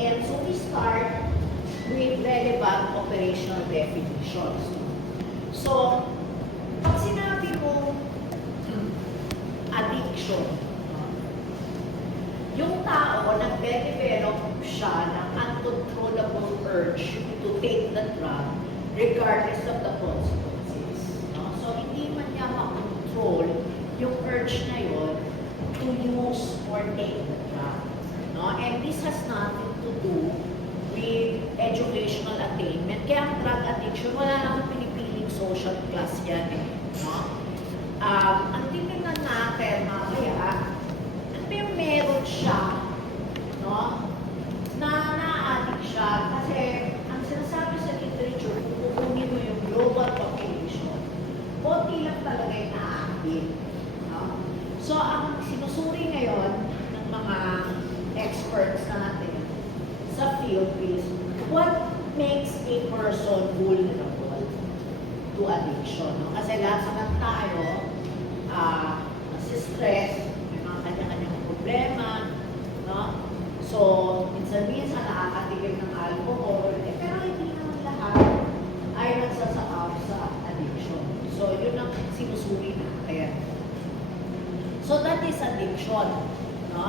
And so we start with relevant operational definitions. So, pag sinabi mo addiction, yung tao, nagde-develop siya ng uncontrollable urge to take the drug regardless of the consequences. No? So, hindi man niya makontrol yung urge na yun to use or take the drug. No? And this has nothing to do with educational attainment. Kaya ang drug addiction, wala namang pinipiling social class yan. No? Ang titignan natin mamaya, yung meron siya, no, na na-addict siya kasi ang sinasabi sa literature, kung kukunin mo yung global population, konti lang talaga yung na-addict. No? So, ang sinusuri ngayon ng mga experts natin sa field is what makes a person vulnerable to addiction. No? Kasi lahat naman tayo, stress, kanya-kanyang problema, no? So, minsan nakakatigil ng alcohol, pero hindi naman lahat ay nagsasakap sa addiction. So, yun ang sinusuri natin. So, that is addiction, no?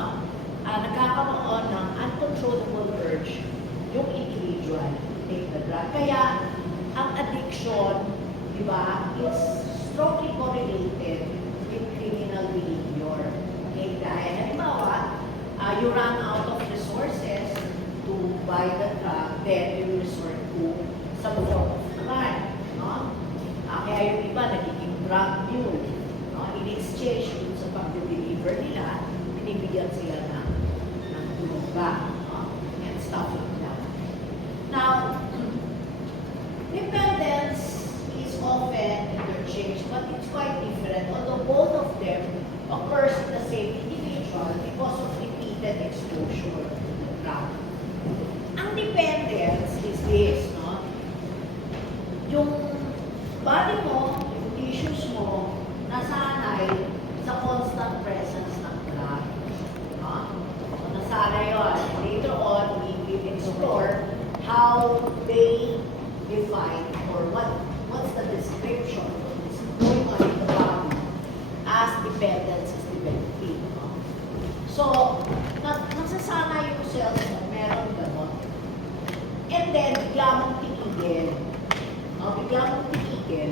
Nagkakaroon ng uncontrollable urge yung individual to take the drug. Kaya, ang addiction, di ba, is strongly correlated with criminal behavior. Okay, dahil halimbawa, you run out of resources to buy the drug, then you resort to some form of crime. No? Kaya yung iba nagiging drug mule. No? In exchange dun sa pag-deliver nila, binibigyan sila ng droga, no? And stuff like that. Now, dependence is often interchanged, but it's quite different. Although both of them occurs in the same individual because of repeated exposure to the drug. Ang dependence is this, no? Yung body mo, yung tissues mo, nasanay sa constant presence ng drug. No? So, nasanay yun. Later on, we will explore how they define or what's the description of what's going on in the body as dependence is developing. No? So, nagsasana yung cells mo, meron gano'n. And then, bigla mong tinigil. No? Bigla mong tinigil.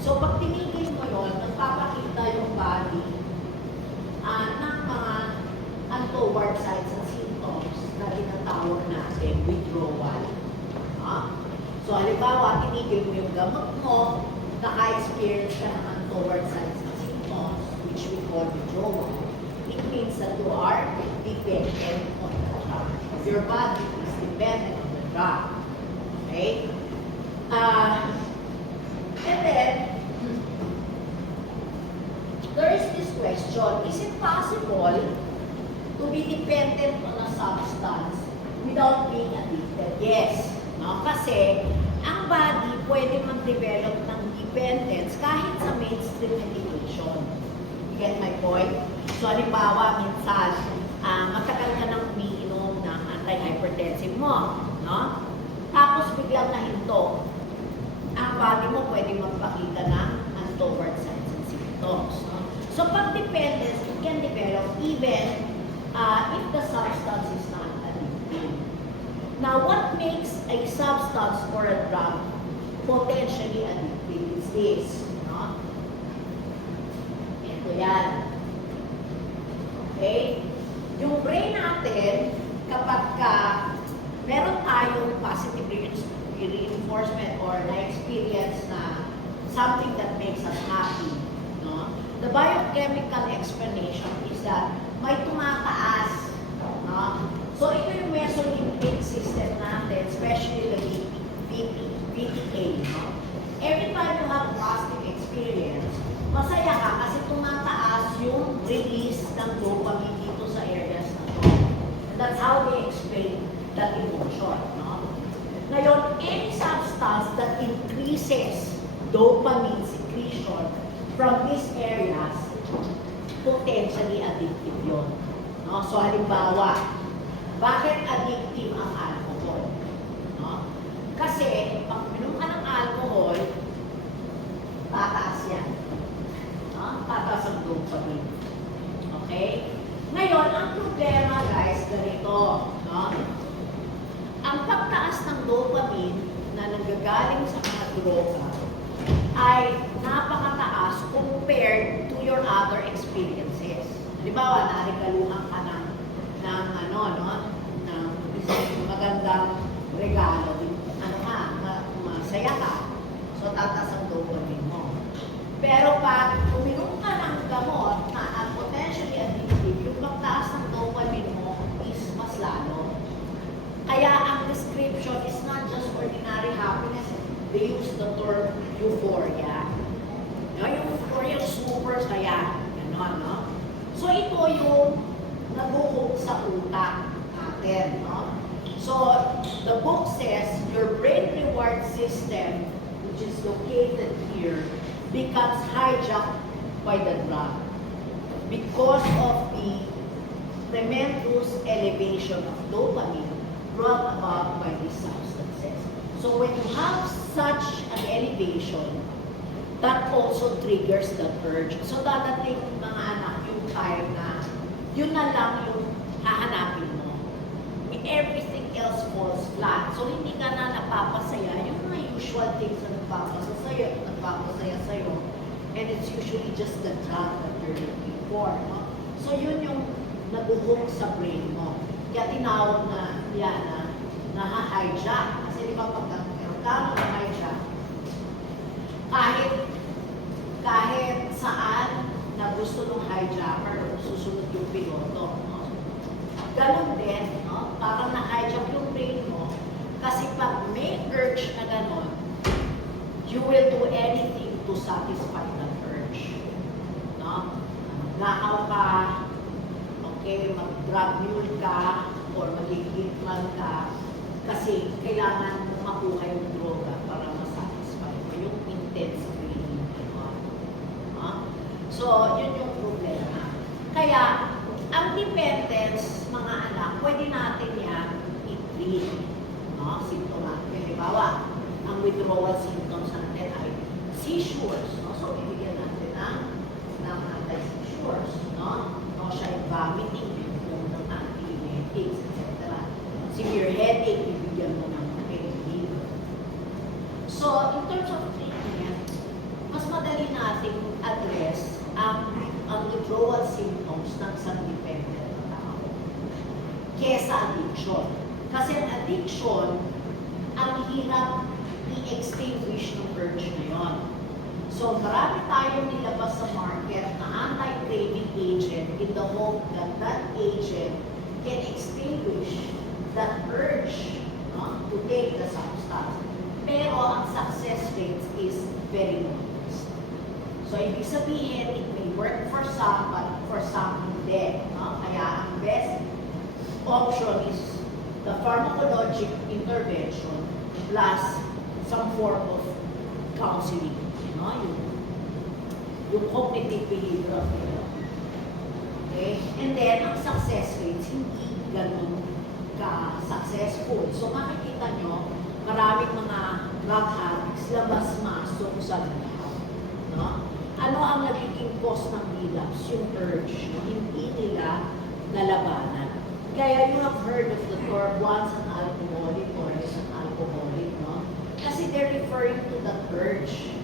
So, pag tinigil mo yun, nagpapakita yung body ng mga untoward signs and symptoms na tinatawag natin withdrawal. No? So, halimbawa, tinigil mo yung gamot mo, naka-experience ka ng untoward signs and symptoms, which we call withdrawal. It means that you are dependent on the drug. Your body is dependent on the drug. Okay? And then, there is this question, is it possible to be dependent on a substance without being addicted? Yes. No? Kasi, ang body pwede mag-develop ng dependence kahit sa mainstream medication. You get my point? So, halimbawa, minsan, matagal ka nang umiinom ng anti-hypertensive mo, no? Tapos, biglang nahinto. Ang body mo pwede magpakita ng untoward signs and symptoms. No? So, pag-dependence, it can develop even if the substance is not addictive. Now, what makes a substance or a drug potentially addictive is this. No? Ito yan. Okay? Yung brain natin, kapag meron tayong positive reinforcement or na-experience na something that makes us happy, no? The biochemical explanation is that may tumataas. No? So, ito yung mesolimbic system natin, especially the VTA. No? Every time you have a positive experience, masaya ka kasi tumataas yung release ng dopamine dito sa areas na to. And that's how they explain that emotion. No? Ngayon, any substance that increases dopamine secretion from these areas, potentially addictive yun. No? So, halimbawa, bakit addictive ang galing sa mga droga ay napakataas compared to your other experiences. Halimbawa, naregaluhan ka ng ano, no? Ng isang magandang regalo. Ano ka, masaya ka. So, tataas ang dopamine mo. Pero pag uminom ka ng gamot na potentially addictive, yung pagtaas ng dopamine mo is mas lalo. Kaya ang description is not just ordinary happiness. They use the term euphoria. No, yung euphoria, super saya. Ganon, no? So ito yung nabuhog sa utak natin, no? So the book says your brain reward system, which is located here, becomes hijacked by the drug because of the tremendous elevation of dopamine brought about by these substances. So when you have such an elevation, that also triggers the urge. So dadating mga anak yung time na yun na lang yung hahanapin mo. Everything else falls flat. So hindi ka na napapasaya. Yung mga usual things na nagpapasaya sa'yo. And it's usually just the drug that you're looking for. No? So yun yung nabuhok sa brain mo. Kaya tinawag na yan na naha-hijack. Kasi di ba pag na-hijack, kahit saan na gusto ng hijacker o susunod yung piloto. No? Ganon din, no? Parang na-hijack yung brain mo. Kasi pag may urge na ganon, you will do anything to satisfy that urge. No? Nakaw ka, okay, mag-drug mule ka, or mag-hitman ka, kasi kailangan mo makuha yung droga para masatisfy mo yung intense craving. So, yun yung problema. Kaya, ang dependence, mga anak, pwede natin yan i-treat. No? Symptomatic. Halimbawa, ang withdrawal symptoms natin ay seizures. No? So, bibigyan natin ng anti-seizures. No? Nausea and vomiting, bibigyan mo ng anti-emetics, etc. Severe headache, bibigyan mo ng pain reliever. So, in terms of treatment, mas madali nating address ang withdrawal symptoms ng isang dependent na tao kesa addiction. Kasi ang addiction, ang hirap i-extinguish ng urge na yun. So, marami tayong nilabas sa market na anti-craving agent in the hope that that agent can extinguish that urge, no, to take the substance. Pero ang success rate is very low. So, ibig sabihin, it may work for some, but for some hindi. No? Kaya ang best option is the pharmacologic intervention plus some form of counseling. You know, yung cognitive behavioral therapy. Okay? And then, ang success rates, hindi ganun ka-successful. So, makikita nyo, maraming mga drug addicts labas-masok sa rehab. No? Ano ang nagiging cause ng relapse? Yung urge. No? Hindi nila nalabanan. Kaya you have heard of the term once an alcoholic or is an alcoholic. No? Kasi they're referring to the urge.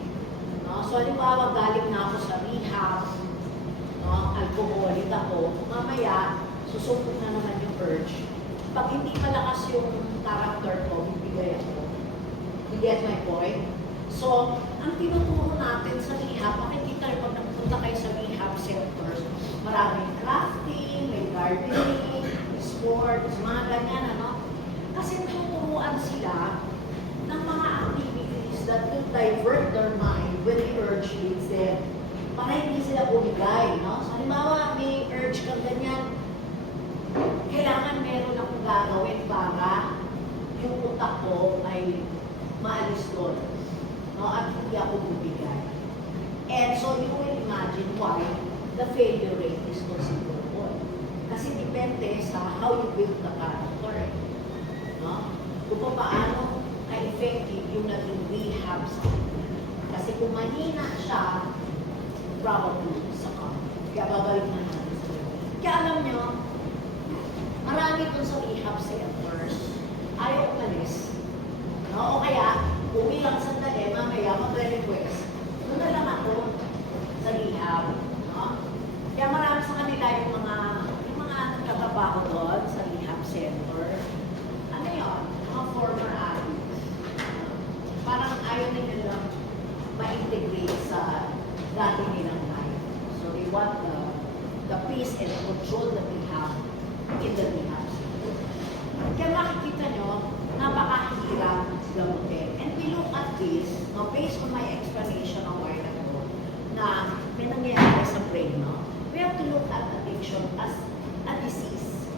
No? So, halimbawa, galing na ako sa rehab, no? Alcoholic ako, mamaya, susubok na naman yung urge. Pag hindi malakas yung character ko, bibigay ako. You get my point? So, ang tinuturo natin sa rehab, makikita rin pag nagpunta kayo sa rehab centers, maraming crafting, may gardening, sports, mga ganyan, ano? Kasi tuturuan sila ng mga activities that will divert their mind when the urge leads them. Para hindi sila bumigay, no? So, halimbawa, may urge kang ganyan, kailangan meron akong gagawin para yung utak ko ay maalis doon. No? At hindi ako bumigay. And so, you will imagine why the failure rate is considerable. Kasi depende sa how you build the character. No? Kung paano ka-effective yung naging rehab sa kanya. Kasi kung mahina siya, probably sa kanya. Kaya babalik na natin sa kanya. Kaya alam nyo, marami dun sa rehab centers, ayaw umalis. No? O kaya, uwi uwi lang sandali, mamaya magre-request. Doon na lang ako sa rehab. No? Kaya marami sa kanila yung mga nagtatrabaho doon sa rehab center. Ano yun? Mga former addicts. Parang ayaw na nila ma-integrate sa dati nilang life. So they want the peace and control that they have in the rehab center. Kaya makikita nyo, napakahirap gamutin. And we look at this, no, based on my explanation a while ago, na may nangyayari sa brain, no? We have to look at addiction as a disease.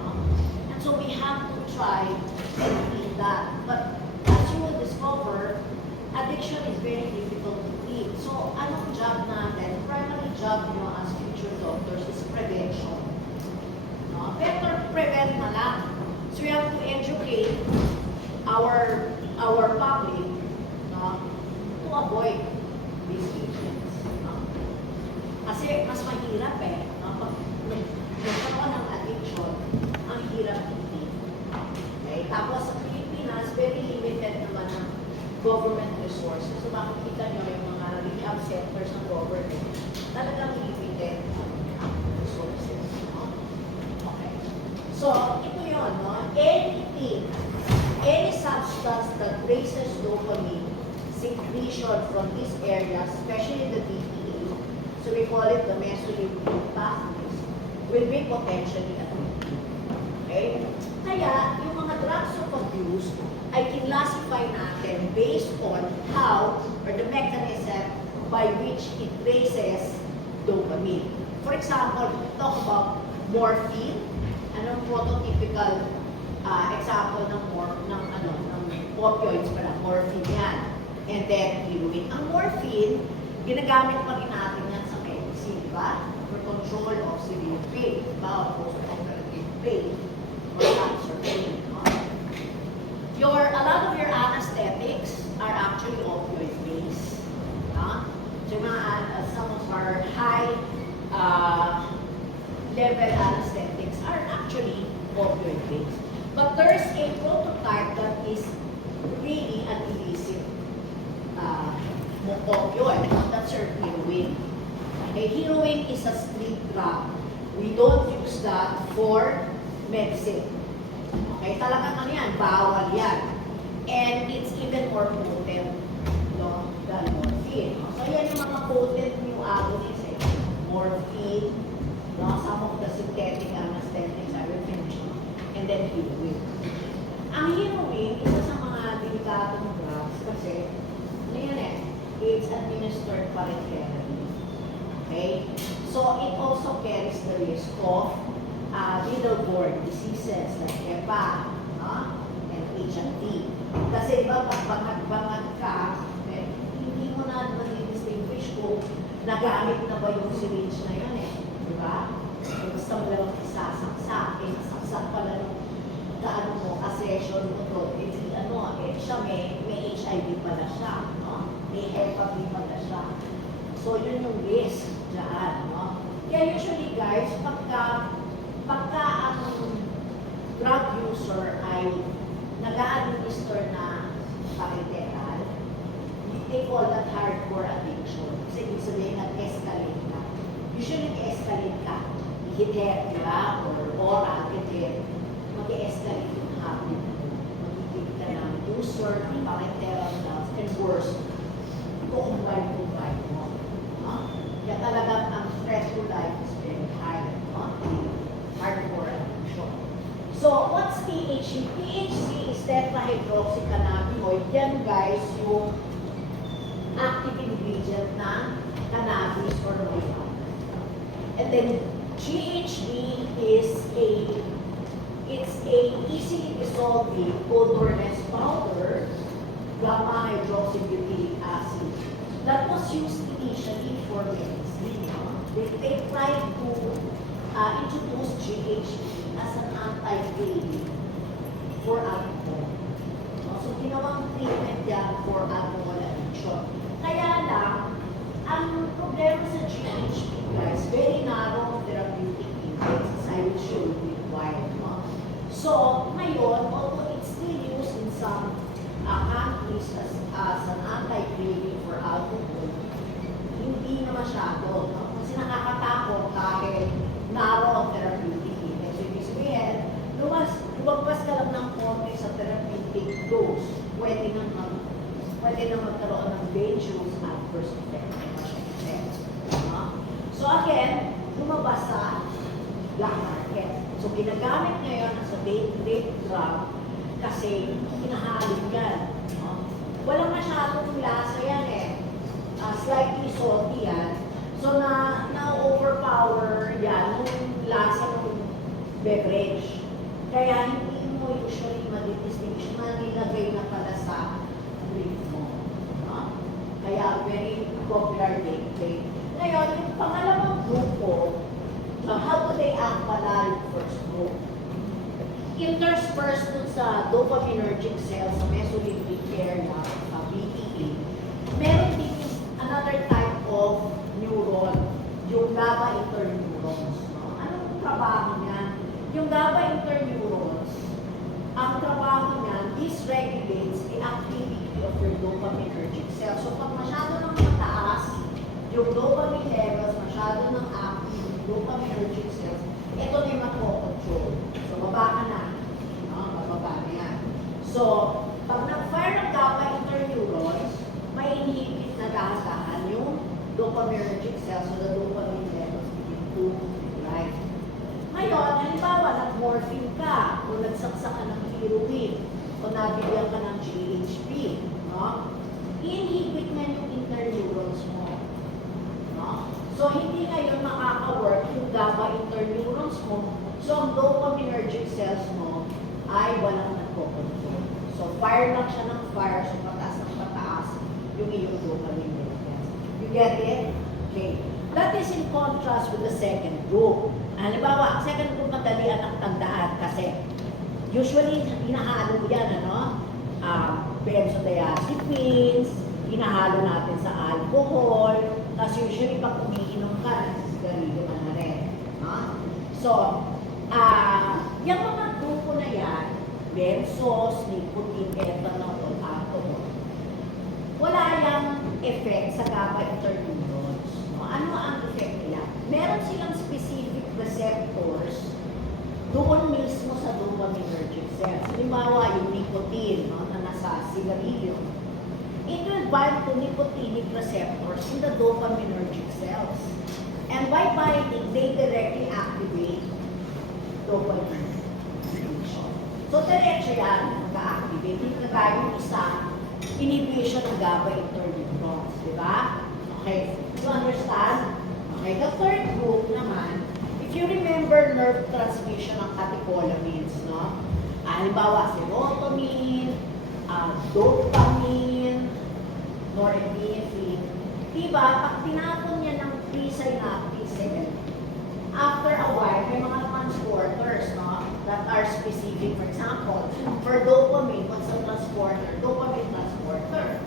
No? And so we have to try and treat that. But as you will discover, addiction is very difficult to treat. So, anong job natin? Primary job nyo as future doctors is prevention. No? Better prevent na lang. So we have to educate our public, no, to avoid these agents. No? Kasi mas mahirap no? Pag nagkaroon ng addiction, ang hirap hindi. Okay? Tapos sa Pilipinas, very limited naman ang government resources. So makikita nyo yung mga rehab centers ng government, talagang limited resources. No? Okay. So, ito yun, no? Anything, any substance that raises dopamine secretion from these areas, especially the DPA, so we call it the mesolimbic pathways, will be potentially addictive. Okay? Kaya, yung mga drugs of abuse ay kinlassify natin based on how, or the mechanism by which it raises dopamine. For example, talk about morphine. Anong prototypical example ng opioids pala, morphine yan. And then heroin. Ang morphine, ginagamit pa rin natin yan sa medicine, di ba? For control of severe pain, di ba? Of post-operative pain, or cancer pain. A lot of your anesthetics are actually opioid-based. So some of our high level anesthetics are actually opioid-based. But there is a prototype that is really an illicit opioid. That's your heroin. Okay, heroin is a street drug. We don't use that for medicine. Okay, talagang ano yan, bawal yan. And it's even more potent, no, than morphine. So yan yung mga potent new agonists, morphine, no, some of the synthetic anesthetics, I will finish. And then heroin. Ang heroin, isa sa mga delikatong drugs kasi, ano yan it's administered parenterally. Okay? So it also carries the risk of middle-borne diseases like HEPA, and HIV. Kasi iba, pag bangag-bangag ka, hindi mo na distinguish kung nagamit na ba yung syringe na yun di ba? Basta mo lang isasaksak, nasaksak pala nung kaano mo, ka-session mo to, siya may HIV pala siya, may HEPA pala siya. So yun yung risk dyan, Kaya usually guys, pagka ang drug user ay nag-a-administer na parenteral, they call that hardcore addiction. Kasi ibig sabihin nag-escalate ka. Usually nag-escalate ka. Ihidep, di ba? Or oral, ihidep. Mag-escalate yung habit mo. Magiging ka ng user ng parenteral drugs and worse, kukumbay mo. Kaya talagang ang stressful life is very high. Hardcore addiction. So, what's THC? THC is tetrahydroxycannabinoid. Yan guys, yung active ingredient ng cannabis or marijuana. And then, GHB is it's a easily dissolving odorless powder, gamma hydroxybutyric acid, that was used initially for medicine. They tried to introduce GHB as an anti-craving for alcohol. So, ginawang treatment yan for alcohol addiction. Kaya lang, ang problema sa GHB, guys, very narrow therapeutic index, as I will show you with while. So, ngayon, although it's still used in some accomplished as an anti-craving for alcohol, hindi na masyado. No? Kasi nakakatakot dahil narrow ang therapeutic index. So, ibig sabihin, lumagpas ka lang ng konti sa therapeutic dose, pwede na magkaroon ng dangerous adverse effect. No? So again, lumabas sa black market. So ginagamit ngayon as a date drug kasi hinahalin yan. No? Walang masyadong lasa yan eh. Slightly salty yan. So na-overpower yan yung lasa ng beverage. Kaya hindi mo usually madidistinguish na nilagay na pala sa drink mo. No? Kaya very popular date. Ngayon, yung pangalawang grupo, how do they act pala yung first group? Interspersed dun sa dopaminergic cells sa mesolimbic area, sa BPA, meron din another type of neuron, yung GABA interneurons. No? Anong trabaho niyan? Yung GABA interneurons, ang trabaho niyan, this regulates the activity of your dopaminergic cells. So pag masyado nang mataas, yung dopamine levels, masyado ng active dopaminergic cells, ito na yung mako-control. So, baba ka na. No? Bababa na yan. So, pag nag-fire ng GABA interneurons, may inhibit na dahan-dahan yung dopaminergic cells, so the dopamine levels begin to rise. Ngayon, halimbawa, nag-morphine ka, o nagsaksa ka ng heroin, o nabigyan ka ng GHB, no? I-inhibit na yung interneurons mo. So, hindi ngayon makaka-work yung GABA interneurons mo. So, ang dopaminergic cells mo ay walang nagpo-control. So, fire lang siya ng fire. So, pataas ng pataas yung iyong dopamine levels. You get it? Okay. That is in contrast with the second group. Halimbawa, ang second group madalian ang tandaan kasi usually, hinahalo yan, ano? Benzodiazepines, hinahalo natin sa alcohol, tapos usually pag umiinom ka, nasisigarilyo ka na rin. No? So, yung mga grupo na yan, benzos, nicotine, ethanol, alcohol, wala yung effect sa GABA interneurons. No? Ano ang effect nila? Meron silang specific receptors doon mismo sa dopaminergic cells. Halimbawa, yung nicotine, no, na nasa sigarilyo, it will bind to nicotinic receptors in the dopaminergic cells. And by binding, they directly activate dopamine. So, diretso yan, mag-activate. Hindi kagaya yung isa, inhibition ng GABA interneurons. Diba? Okay. You understand? Okay. The third group naman, if you remember nerve transmission ng catecholamines, no? Halimbawa, serotonin, dopamine, norepinephrine. Diba, pag tinapon niya ng presynaptic cell, after a while, may mga transporters, no, that are specific. For example, for dopamine, what's a transporter? Dopamine transporter.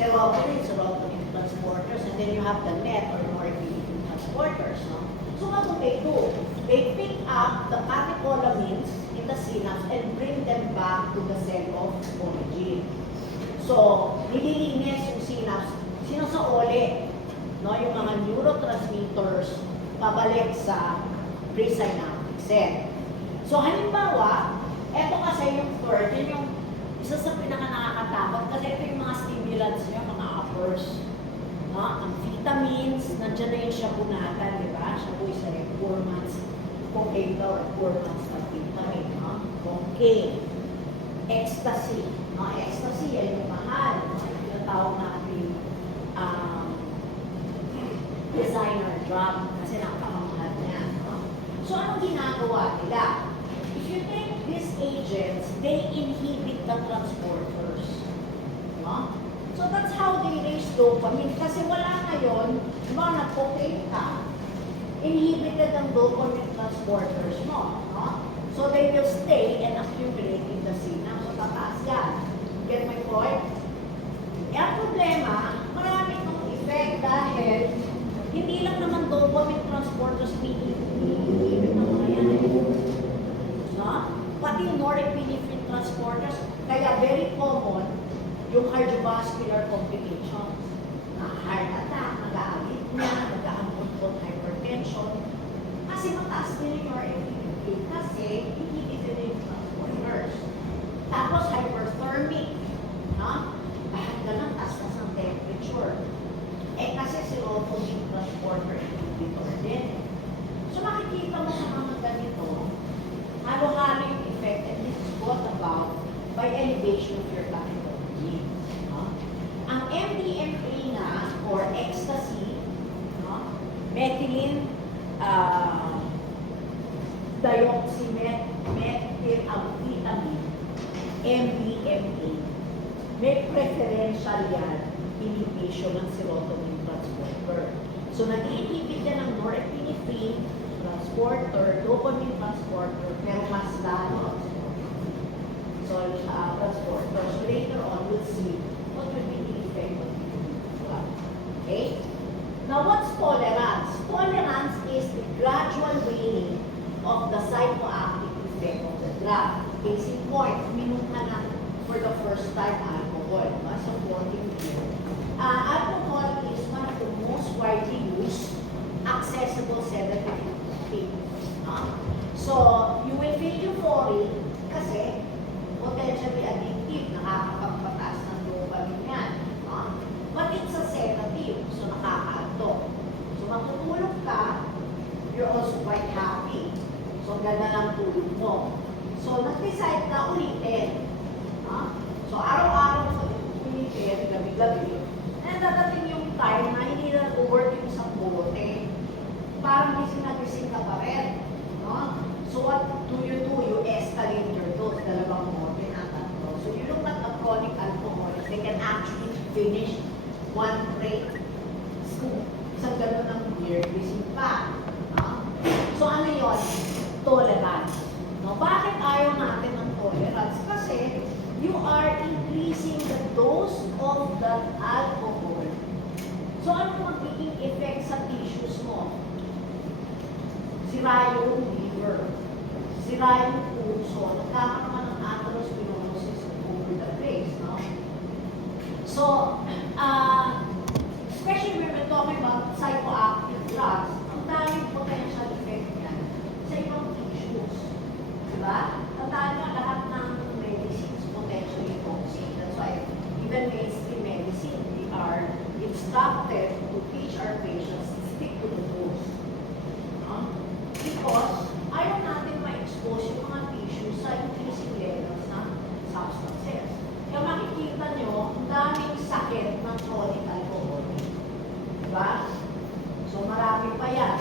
Serotonin transporters, and then you have the net or norepinephrine transporters, no? So what do? They pick up the catecholamines in the synapse and bring them back to the cell of origin. So, nililinis yung synapse, sinusauli, no, yung mga neurotransmitters pabalik sa presynaptic cell. So, halimbawa, eto kasi yung third, yun yung isa sa pinaka-nakakatakot kasi ito yung mga stimulants niya, mga uppers. No? Ang vitamins, nandiyan na yung shabunatan, di ba? Shabu is like 4 months cocaine daw at 4 months na vitamin. No? Cocaine, ecstasy. No? Ecstasy ay yung mahal. No? Yung tawag natin designer drug kasi napakamahal niya. No? So, anong ginagawa nila? If you take these agents, they inhibit the transporters. No? So that's how they raise dopamine. Kasi wala ngayon, diba, nag-cocaine ka, inhibited ang dopamine transporters mo. No? So they will stay and accumulate in the synapse. So tataas yan. Get my point? Eh, ang problema, marami itong effect dahil hindi lang naman dopamine transporters inhibit ng mga yan. No? Pati norepinephrine transporters, kaya very common yung cardiovascular complications, na heart attack, mag-arrhythmia, mag-uncontrolled hypertension, kasi mataas din yung RFP, kasi inhibited yung transporters. Tapos hyperthermic, no? Bahag ka ng taas ng temperature. Eh kasi si serotonin transporter inhibitor din. So makikita mo sa mga ganito, halo-halo yung effect, and this is brought about by elevation of your category. No? Ang MDMA nga, or ecstasy, no? Methylene dioxymethylamphetamine, MDMA, may preferential yan inhibition ng serotonin transporter. So nag-inhibit yan ng norepinephrine transporter, dopamine transporter, pero mas lalo transporter. So later on, we'll see what will be the effect of the drug. Okay? Now, what's tolerance? Tolerance is the gradual waning of the psychoactive effect of the drug. Case in point, uminom ka na for the first time alcohol. Mas supporting you. Alcohol is one of the most widely used, accessible sedative. So, you will feel euphoric kasi potentially addictive, nakakapagpataas ng dopamine yan. But it's a sedative, so nakakaantok. So, matutulog ka, you're also quite happy. So, ganda ng tulog mo. So, nag-decide ka ulitin. So, araw-araw mo ulitin, gabi-gabi. And dadating yung time na hindi na work yung isang bote. Parang gising ka pa rin. So what do? You escalate your dose, dalawang bote na tatlo. So you look at the chronic alcoholics, they can actually finish one crate scoop. Isang gano'n ng beer, gising pa. So ano yun? Tolerance. No? Bakit ayaw natin ng tolerance? Kasi you are increasing the dose of that alcohol. So ano magiging effect sa tissues mo? Sira yung liver, sira yung puso, nagkakaroon ng atherosclerosis over the place, no? So, especially when we're talking about psychoactive drugs, ang daming potential effect yan sa ibang tissues. Diba? Tandaan nyo, lahat ng medicines potentially toxic. That's why even mainstream medicine, we are instructed to teach our patients to stick to the dose. Because ayaw natin ma-expose yung mga tissues sa increasing levels ng substances. Kaya makikita nyo, ang daming sakit ng chronic alcohol. Diba? So marami pa yan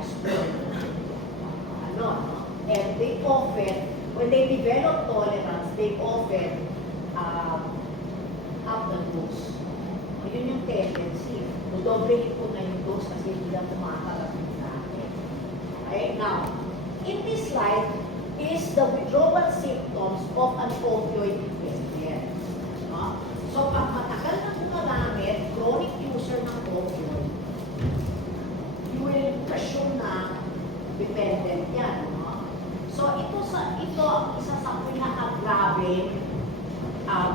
explore. And they often, when they develop tolerance, they often up the dose. Yun yung tendency. Doblehin ko na yung dose kasi hindi lang kumakarapin sa akin. Okay, now, in this slide is the withdrawal symptoms of an opioid dependent. So, pag matagal na gumagamit, chronic user ng opioid, you will presume na dependent yan. So, ito ang isa sa pinaka-grabe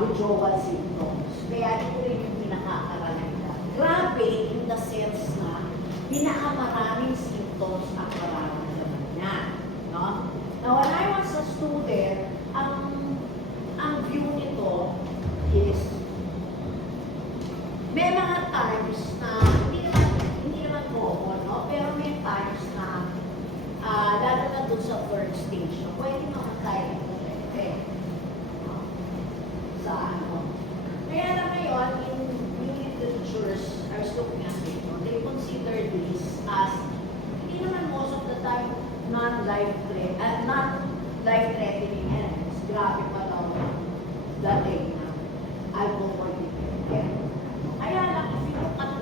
withdrawal symptoms. Kaya ito rin yung pinaka-karaniwan. Grabe in the sense na pinakamaraming symptoms ang mararamdaman niya. No? Now, when I was a student, ang view nito is may mga times na hindi naman common, no? Pero may times na lalo na doon sa third stage, no? Pwede mamatay ito sa ano. Kaya na ngayon, in literatures, I was looking at it, no? They consider this as, hindi naman most of the time, non-life-threatening elements. Grabe pa daw dating na alcohol dependent. Kaya lang, if you look at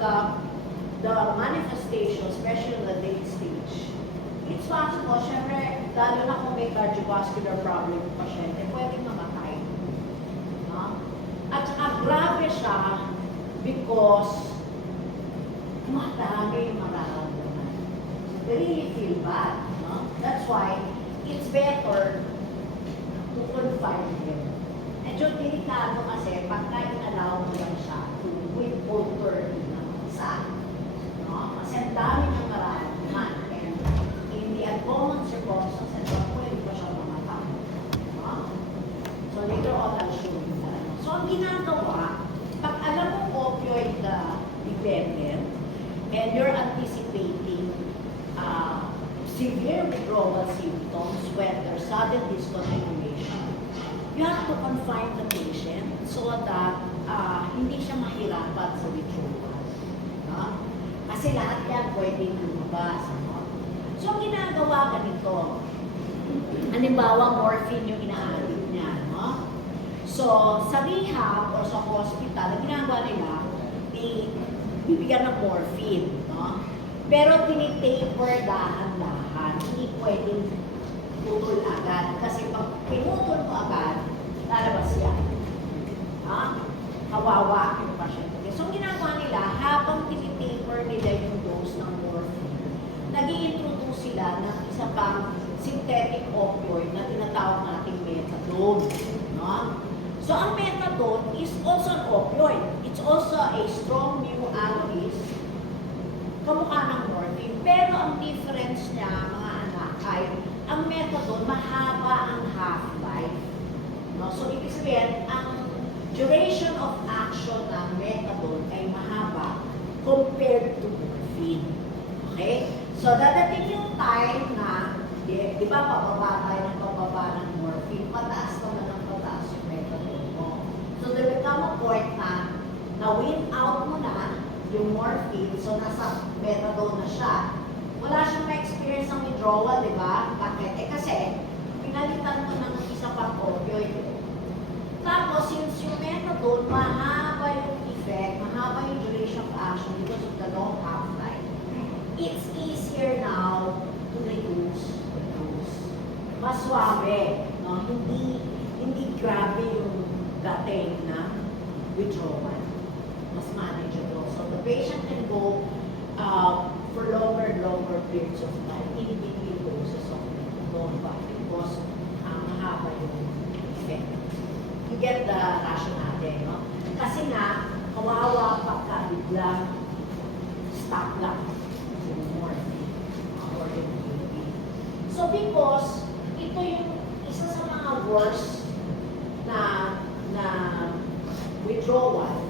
the manifestation, especially in the late stage, it's possible, syempre, lalo na kung may cardiovascular problem yung pasyente, pwedeng mamatay. No? At saka grabe siya because madami yung mararamdaman. So they really feel bad. No? That's why it's better to confine them. And medyo delikado kasi pagka inalaw mo lang siya to withhold 30 ng isa. No? Kasi ang dami niyang nararamdaman. And in the uncommon circumstances, pwede pa siya mamatay. No? So later on, I'll show you that. So ang ginagawa, pag alam mo opioid dependent, and you're anticipating severe withdrawal symptoms when there's sudden discontinuation, you have to confine the patient so that hindi siya mahirapan sa withdrawal. No? Kasi lahat yan pwedeng lumabas. No? So, ang ginagawa ganito, halimbawa, morphine yung inaalit niya. No? So, sa rehab or sa hospital, ang ginagawa nila, bibigyan ng morphine. No? Pero tinitaper dahan-dahan, hindi pwedeng putol agad. Kasi pag pinutol mo agad, lalabas yan. Ha? Kawawa yung pasyente. So, ang ginagawa nila, habang tinitaper nila yung dose ng morphine, nag-i-introduce sila ng isa pang synthetic opioid na tinatawag nating methadone. No? So, ang methadone is also an opioid. It's also a strong mu agonist, kamukha ng morphine. Pero ang difference niya, mga anak, ay ang methadone, mahaba ang half-life. No? So, ibig sabihin, ang duration of action ng methadone ay mahaba compared to morphine. Okay? So, dadating yung time na, di ba, pababa tayo ng pababa ng morphine, pataas naman ng pataas yung methadone mo. So, there will come a point na win out mo na yung morphine, so nasa methadone na siya. Wala siyang ma-experience ng withdrawal, di ba? Bakit? Kasi, pinalitan mo ng isa pang opioid. Tapos, since yung methadone, mahaba yung effect, mahaba yung duration of action because of the long half-life, it's easier now to reduce the dose. Mas suabe, no? Hindi grabe yung dating na withdrawal. Mas manageable. So the patient can go for longer and longer periods of time in between doses of methadone because mahaba yung effect. You get the ration natin, no? Kasi nga, kawawa pagka biglang stop lang yung morphine or yung morphine. So because ito yung isa sa mga worst na withdrawal,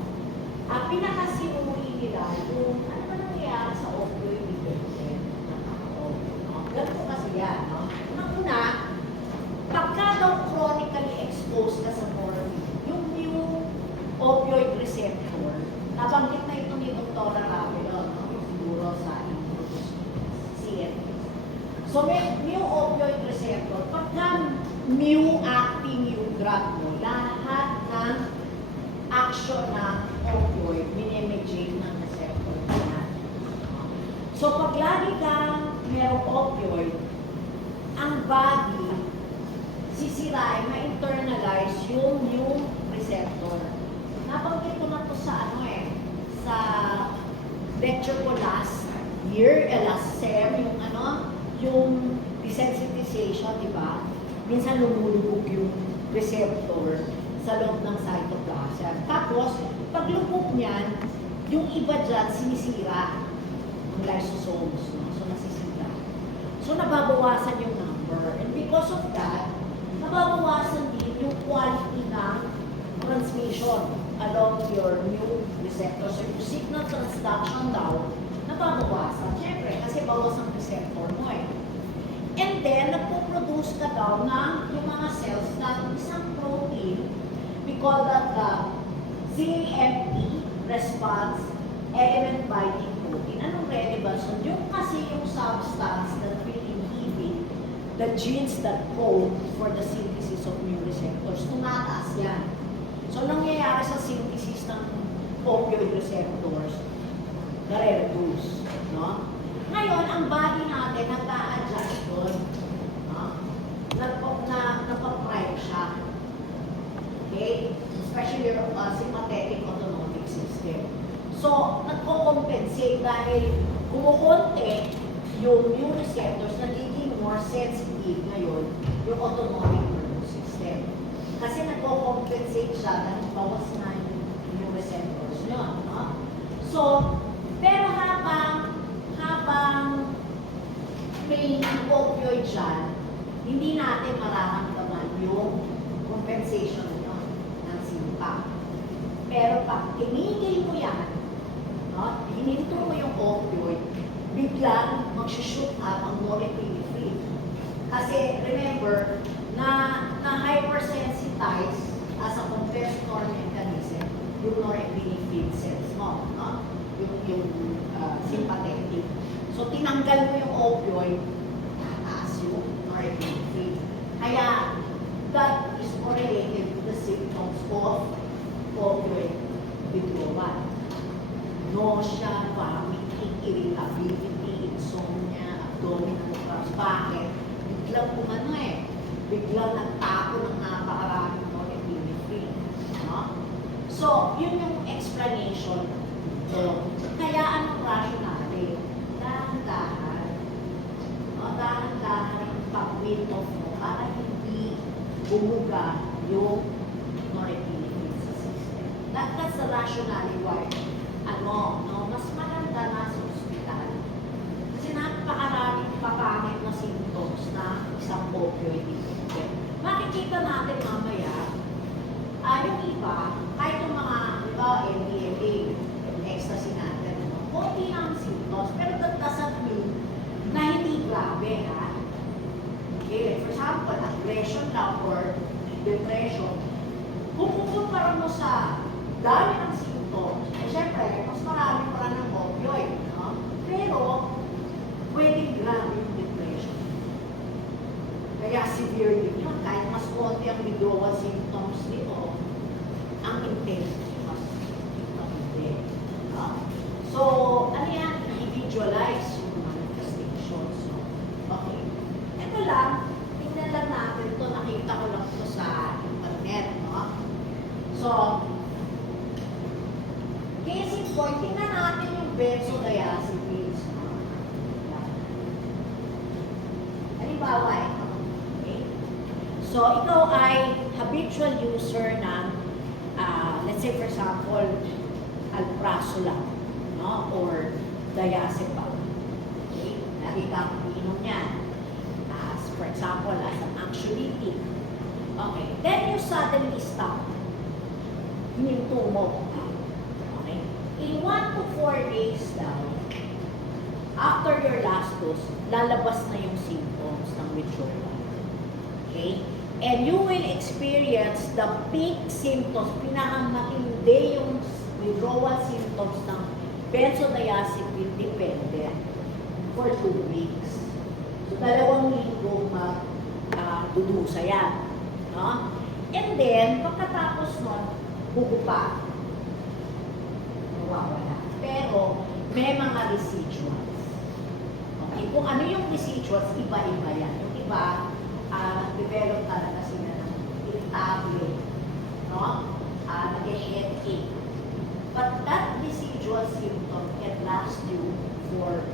ang pinakasinuri nila yung ano ba nangyayari sa opioid dependent na tao. No? Ganito kasi yan. No? Una, pagka daw chronically exposed ka sa morphine, yung new opioid receptor, nabanggit na ito ni Dr. Ravelo, no? Siguro sa CNS. So may new opioid receptor, pagka new acting yung drug mo, lahat ng action ng opioid, minimediate ng receptor na. So, pag lagi kang merong opioid, ang body, sisirain, ma-internalize yung receptor. Nabanggit ko na to sa sa lecture ko last year, last sem, yung desensitization, di ba? Minsan lumulubog yung receptor sa loob ng cytoplasm. Tapos, pag lubog niyan, yung iba dyan sinisira ang lysosomes, no? So, nasisira. So, nababawasan yung number. And because of that, nababawasan din yung quality ng transmission along your new receptor. So, yung signal transduction daw, nababawasan. Siyempre, kasi bawas ang receptor mo eh. And then, nagpo-produce ka daw ng yung mga cells na isang protein. We call that the ZME response element binding protein. Anong relevance? Yung kasi yung substance that will inhibit the genes that code for the synthesis of new receptors. Tumataas yan. So, nangyayari sa synthesis ng opioid receptors, nare-reduce. No? Ngayon, ang body natin nag-a-adjust doon. No? Nagpa-prime siya. Okay? Especially yung sympathetic autonomic system. So, nagko-compensate dahil kumukonte yung new receptors nagiging more sensitive ngayon yung autonomic nervous system. Kasi nagko-compensate compensate siya dahil bawas na yung receptors nyo. No? So, pero habang may opioid dyan, hindi natin mararamdaman yung compensation nyo ng simpa. Pero pag tinigil mo yan, no, hininto mo yung opioid, biglang mag-shoot up ang norepinephrine. Kasi remember, na hypersensitize as a compensatory mechanism yung norepinephrine cells mo, no? yung sympathetic. So, tinanggal mo yung opioid, tataas yung norepinephrine. Kaya, that is correlated to the symptoms of opioid withdrawal. Nausea, vomiting, irritability, insomnia, abdominal cramps. Bakit? Biglang biglang nagtapo ng napakaraming norepinephrine. No? So, yun yung explanation. So, kaya anong rationale? Dahan-dahan. No? Dahan-dahan ang pag-wind off mo para hindi bumuga yung norepinephrine sa system. That's the rationale why mas maganda na sa ospital. Kasi napakaraming papangit na symptoms na isang opioid dependent. Makikita natin mamaya, yung iba, kahit yung mga, MDMA, ecstasy natin, konti na ang symptoms, pero that doesn't mean na hindi grabe, ha? Okay, for example, aggression lang or depression, kung kukumpara mo sa dami ng symptoms, syempre, mas marami pa ng opioid, no? Pero, pwedeng grabe yung depression. Kaya severe din yun. Kahit mas konti ang withdrawal symptoms nito, ang intensity mas hindi. No? So, ano yan? Individualize yung manifestations. So, okay. Ito lang, tingnan lang natin ito. Nakita ko lang ito sa internet. No? So, case in point, tingnan natin yung benzodiazepines. Halimbawa, ito. Okay? So, ikaw ay habitual user ng, let's say for example, alprazolam, no? Or diazepam. Okay? Lagi kang iinom yan. As, for example, as an anxiolytic. Okay. Then you suddenly stop. Hininto mo. In 1 to 4 days daw, after your last dose, lalabas na yung symptoms ng withdrawal. Okay? And you will experience the peak symptoms, pinakamatindi yung withdrawal symptoms ng benzodiazepine dependent for 2 weeks. So, 2 linggo magdudusa yan. No? And then, pagkatapos nun, bugo pa. Wala. Pero, may mga residuals. Okay? Kung ano yung residuals, iba-iba yan. Yung iba, develop talaga sila ng irritable, no? Nag-headache. But that residual symptom can last you for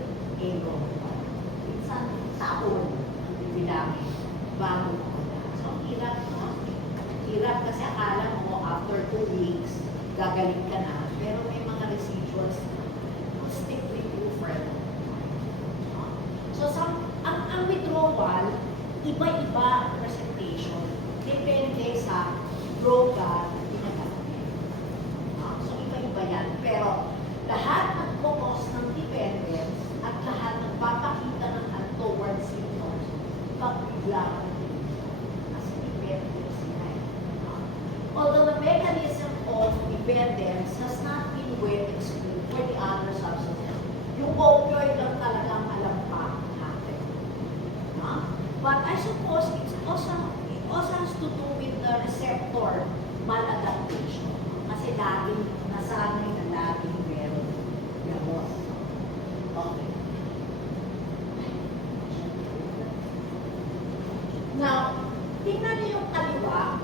a long time. Minsan, taon ang bibilangin bago wala. So, hirap, no? Hirap kasi akala mo, after 2 weeks, gagaling ka na. Pero may mga residuals na will stick with you for a long time. No? So, ang withdrawal, iba-iba ang presentation. Depende sa droga na ginagamit. No? So, iba-iba yan. Pero, lahat ng focus ng dependence at lahat ng papakita ng untoward symptoms, pagbigla kasi dependence yan. No? Although the mechanism of dependence has not been well explored for the other substances. Yung opioid lang talagang alam pa natin. No? But I suppose it also has to do with the receptor maladaptation. Kasi laging nasanay na laging meron gamot. Okay. Now, tingnan niyo yung kaliwa.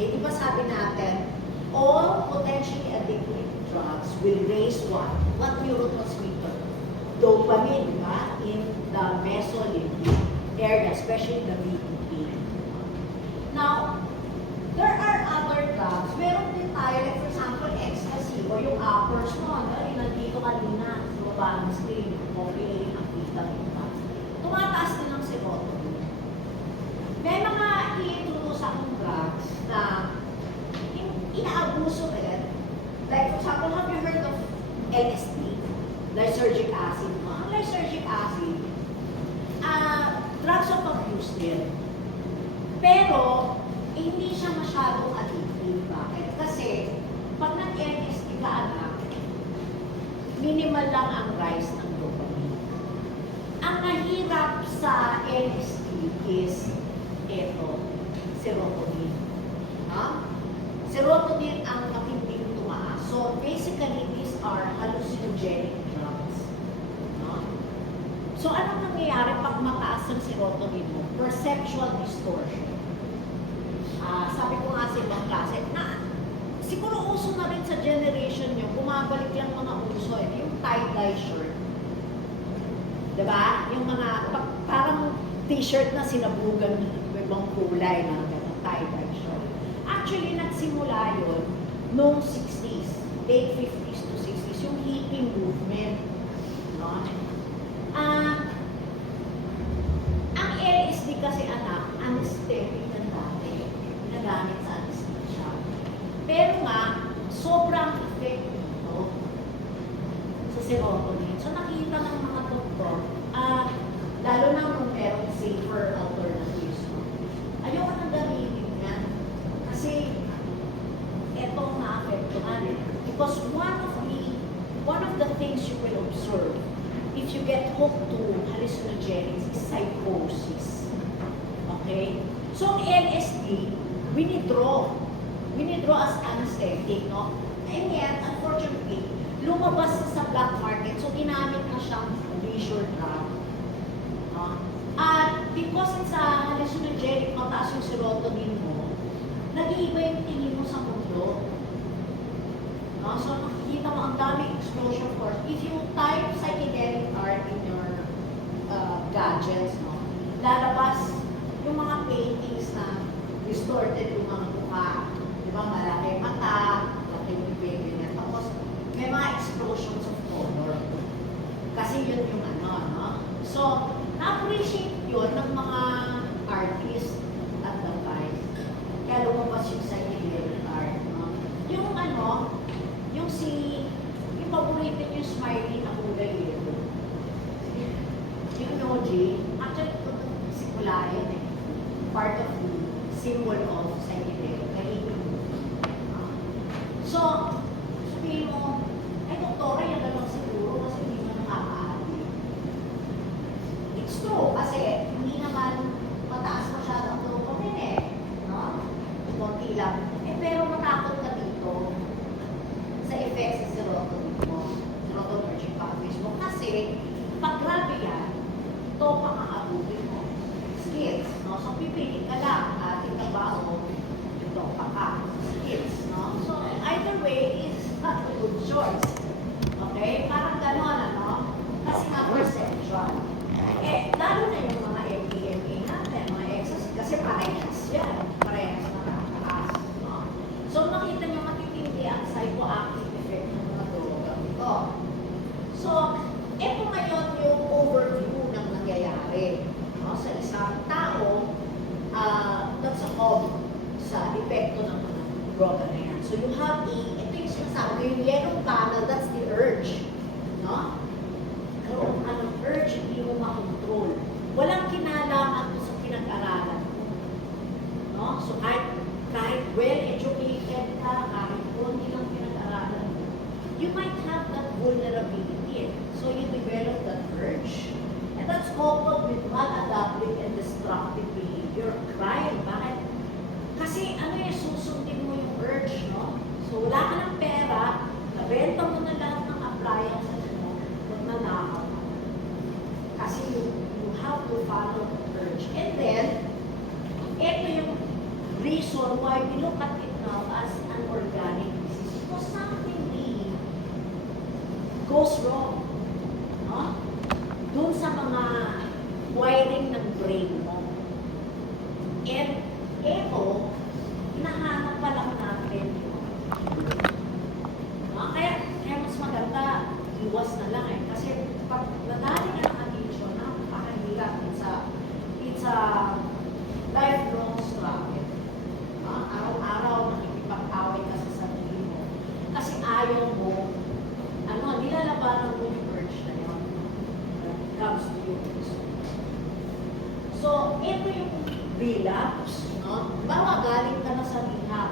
Di ba sabi natin, all potentially addictive drugs will raise what neurotransmitter? Dopamine, di ba? In the mesolimbic area, especially the VDP. Now, there are other balance din, okay, ang kita kita. Tumataas din ang serotonin. May mga i-introduce akong drugs na inaabuso rin. Like, for example, have you heard of LSD? Lysergic acid. Ang lysergic acid, drugs of abuse din. Pero, hindi siya masyadong addictive. Bakit? Kasi, pag nag-LSD ka, anak, minimal lang ang rise ng dopamine. Ang nahirap sa LSD is ito, serotonin. Ha? Serotonin ang matinding tumaas. So, basically, these are hallucinogenic drugs. No? So, anong nangyayari pag mataas ang serotonin mo? Perceptual distortion. Sabi ko nga sa ibang klase, na siguro uso na rin sa generation nyo, bumabalik lang mga uso, yung tie-dye shirt. Diba? Yung mga, parang t-shirt na sinabugan ng ibang kulay na tie-dye shirt. Actually, nagsimula yun noong 60s, late 50s to 60s, yung hippie movement. No? Ang LSD kasi, anak, anesthetic na dati. Ginagamit sa anesthesia. Pero nga, sobrang effect nito sa serotonin. So nakita ng mga doktor, lalo na kung meron safer alternatives. No? Ayoko nang gamitin yan. Kasi, etong na-apektuhan. Because one of the things you will observe if you get hooked to hallucinogenics is psychosis. Okay? So, ang LSD, winidraw as anesthetic, no? And yet, unfortunately, lumabas sa black market, so ginamit na siyang leisure drug. No? At because it's a hallucinogenic, mataas yung serotonin mo, nag-iiba yung tingin mo sa mundo. No? So, nakikita mo ang daming explosion force. If you type psychedelic art in your gadgets, no? Lalabas yung mga paintings na distorted yung mga mukha. Di ba? Malaki mata, malaki yung baby niya. Tapos, may mga explosions of color. Kasi yun yung ano, no? So, na-appreciate yun ng mga artists at the time. Kaya lumabas yung psychedelic art, no? Yung ano, yung paborito yung smiley na kulay yun. Yung emoji, actually, simula yun eh. Part of the symbol of psychedelic. So, sabihin mo, ay doktora, yan na lang siguro kasi hindi mo nakakaali. It's true, kasi hindi naman mataas masyadong dopamine eh. No? Konti lang. Pero matakot ka dito sa effects sa serotonin mo, serotonergic pathways mo. Kasi, pag grabe yan, ito pang aabutin mo. Skills, no? So, pipili ka lang, ating trabaho, ito pa ka. Skills, no? So, either way is not a good choice. Okay? Parang gano'n, ano? Kasi nga perceptual. Lalo na yung mga MDMA natin, mga ecstasy, kasi parehas yan. Parehas na nakakaas, no? So, nakita nyo matitindi ang psychoactive effect ng mga drogang ito. So, eto ngayon yung overview ng nangyayari, no? Sa isang tao, that's a hobby sa epekto ng mga droga na yan. So, you have ito yung sinasabi, yung yellow panel, that's the urge, no? Karoon ka ng urge, hindi mo makontrol. Walang kinalaman sa pinag-aralan mo. No? So, kahit well-educated ka, kahit konti lang pinag-aralan mo, you might have that vulnerability. So, you develop that urge. And that's coupled with maladaptive and destructive behavior. Crime. Bakit? Kasi, susundin mo yung urge, no? So, wala ka ng pera, nabenta mo na lahat ng appliances mo, magnanakaw ka. Kasi you have to follow the urge. And then, ito yung reason why we look at it now as an organic disease. Because something really goes wrong. No? Doon sa mga wiring ng brain mo. And ito, hinahanap pa lang natin yun. No? Kaya mas maganda, iwas na lang eh. Kasi relapse, no? Bawa galing ka na sa rehab.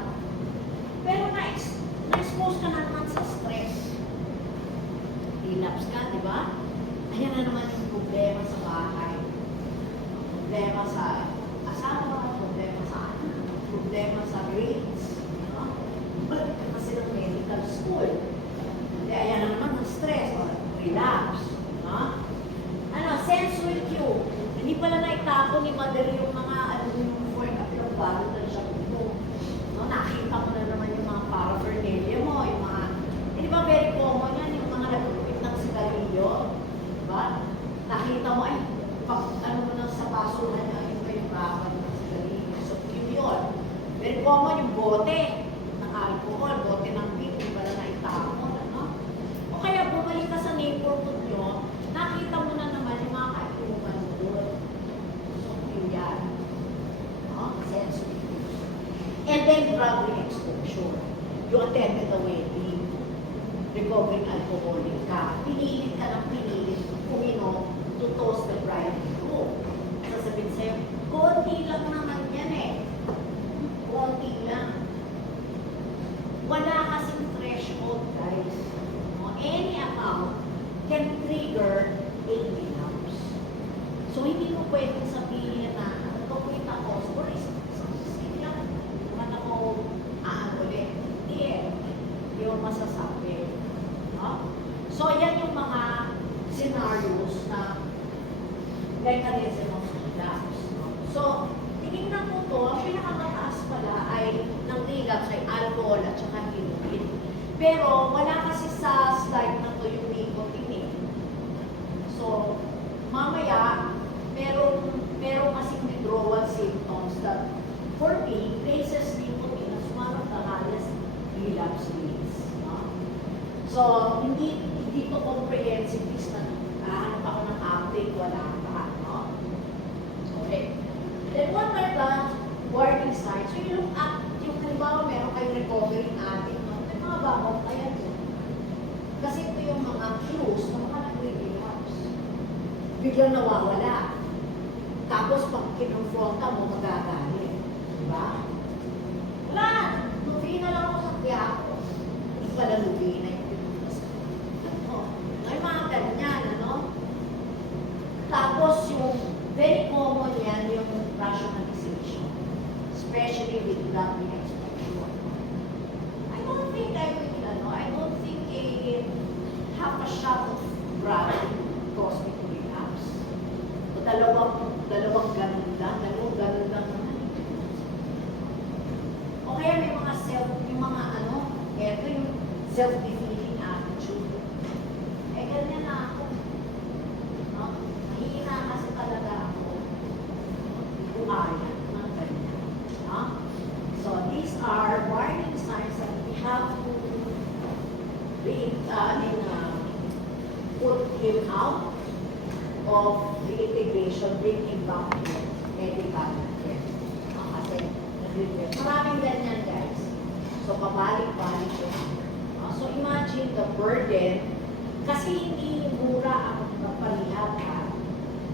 Pero na-expose ka na naman sa stress. Relapse ka, di ba? Ayan na naman yung problema sa bahay. Problema sa asawa, problema sa anak, problema sa grades. No? Balik ka kasi ng medical school. Hindi, ayan na naman ang stress. Relapse. No? Sense with you. Hindi pala naitapon ni Mother yung mga yung foil at yung balot na siya mo. No? Nakita mo na naman yung mga paraphernalia mo, yung mga, hindi ba very common yan, yung mga nagpipit ng sigarilyo. Diba? Nakita mo, ay, ano mo na sa basuhan niya, yung kayo bakal ng sigarilyo. So, yun. Very common yung bote ng alcohol, bote ng beer, hindi pala naitapon. Ano? O kaya bumalik ka sa neighborhood nyo, nakita mo na naman yung mga kainuman doon. So, yun yan. No? Sensitive. And then, drug exposure. You attended a wedding, recovering alcoholic ka, pinilit ka ng pinilit, uminom to toast the bride and groom. Sasabihin sa'yo, konti lang naman yan eh. Konti lang. Wala kasing threshold, guys. No? Any amount can trigger a relapse. So, hindi mo pwedeng sabihin na nagpapulit ako, siguro sige lang, naman ako ulit. Hindi eh. Hindi mo masasabi. No? So, yan yung mga scenarios na mechanism of relapse. No? So, tinignan mo to, ang pinakamataas pala ay ng relapse ay alcohol at saka heroin. Pero, wala kasi sa slide na to yung nicotine. So, mamaya, meron kasing withdrawal symptoms that, for me, places nicotine as one of the highest relapse rates. No? So, hindi to comprehensive list na hanap ako ng update, wala pa. No? Okay. Then, what are the warning signs? So, you look at, yung halimbawa, meron kayong recovering addict, no? May mga babang kaya yun. Kasi ito yung mga clues na mga nag-relapse. Biglang nawawala. Tapos pag kinonfronta mo, magagalit. Diba? Wala! Lubi na lang ako sa Quiapo. Hindi pala lubi na yung pinunas. Ano? May mga ganyan, ano? Tapos yung very common yan, yung rationalization. Especially with drug exposure. I don't think half a shot of drug cause me to relapse. O dalawang ganun lang naman. O kaya may mga eto yung self-defeating attitude. Eh, ganyan na ako. No? Mahina kasi talaga ako. Umaya, mga ganyan. No? So, these are warning signs that we have to put him out of reintegration, bring him back to medical care. Kasi maraming ganyan, guys. So, pabalik-balik yun. So, imagine the burden, kasi hindi mura ang pagpalihap ka.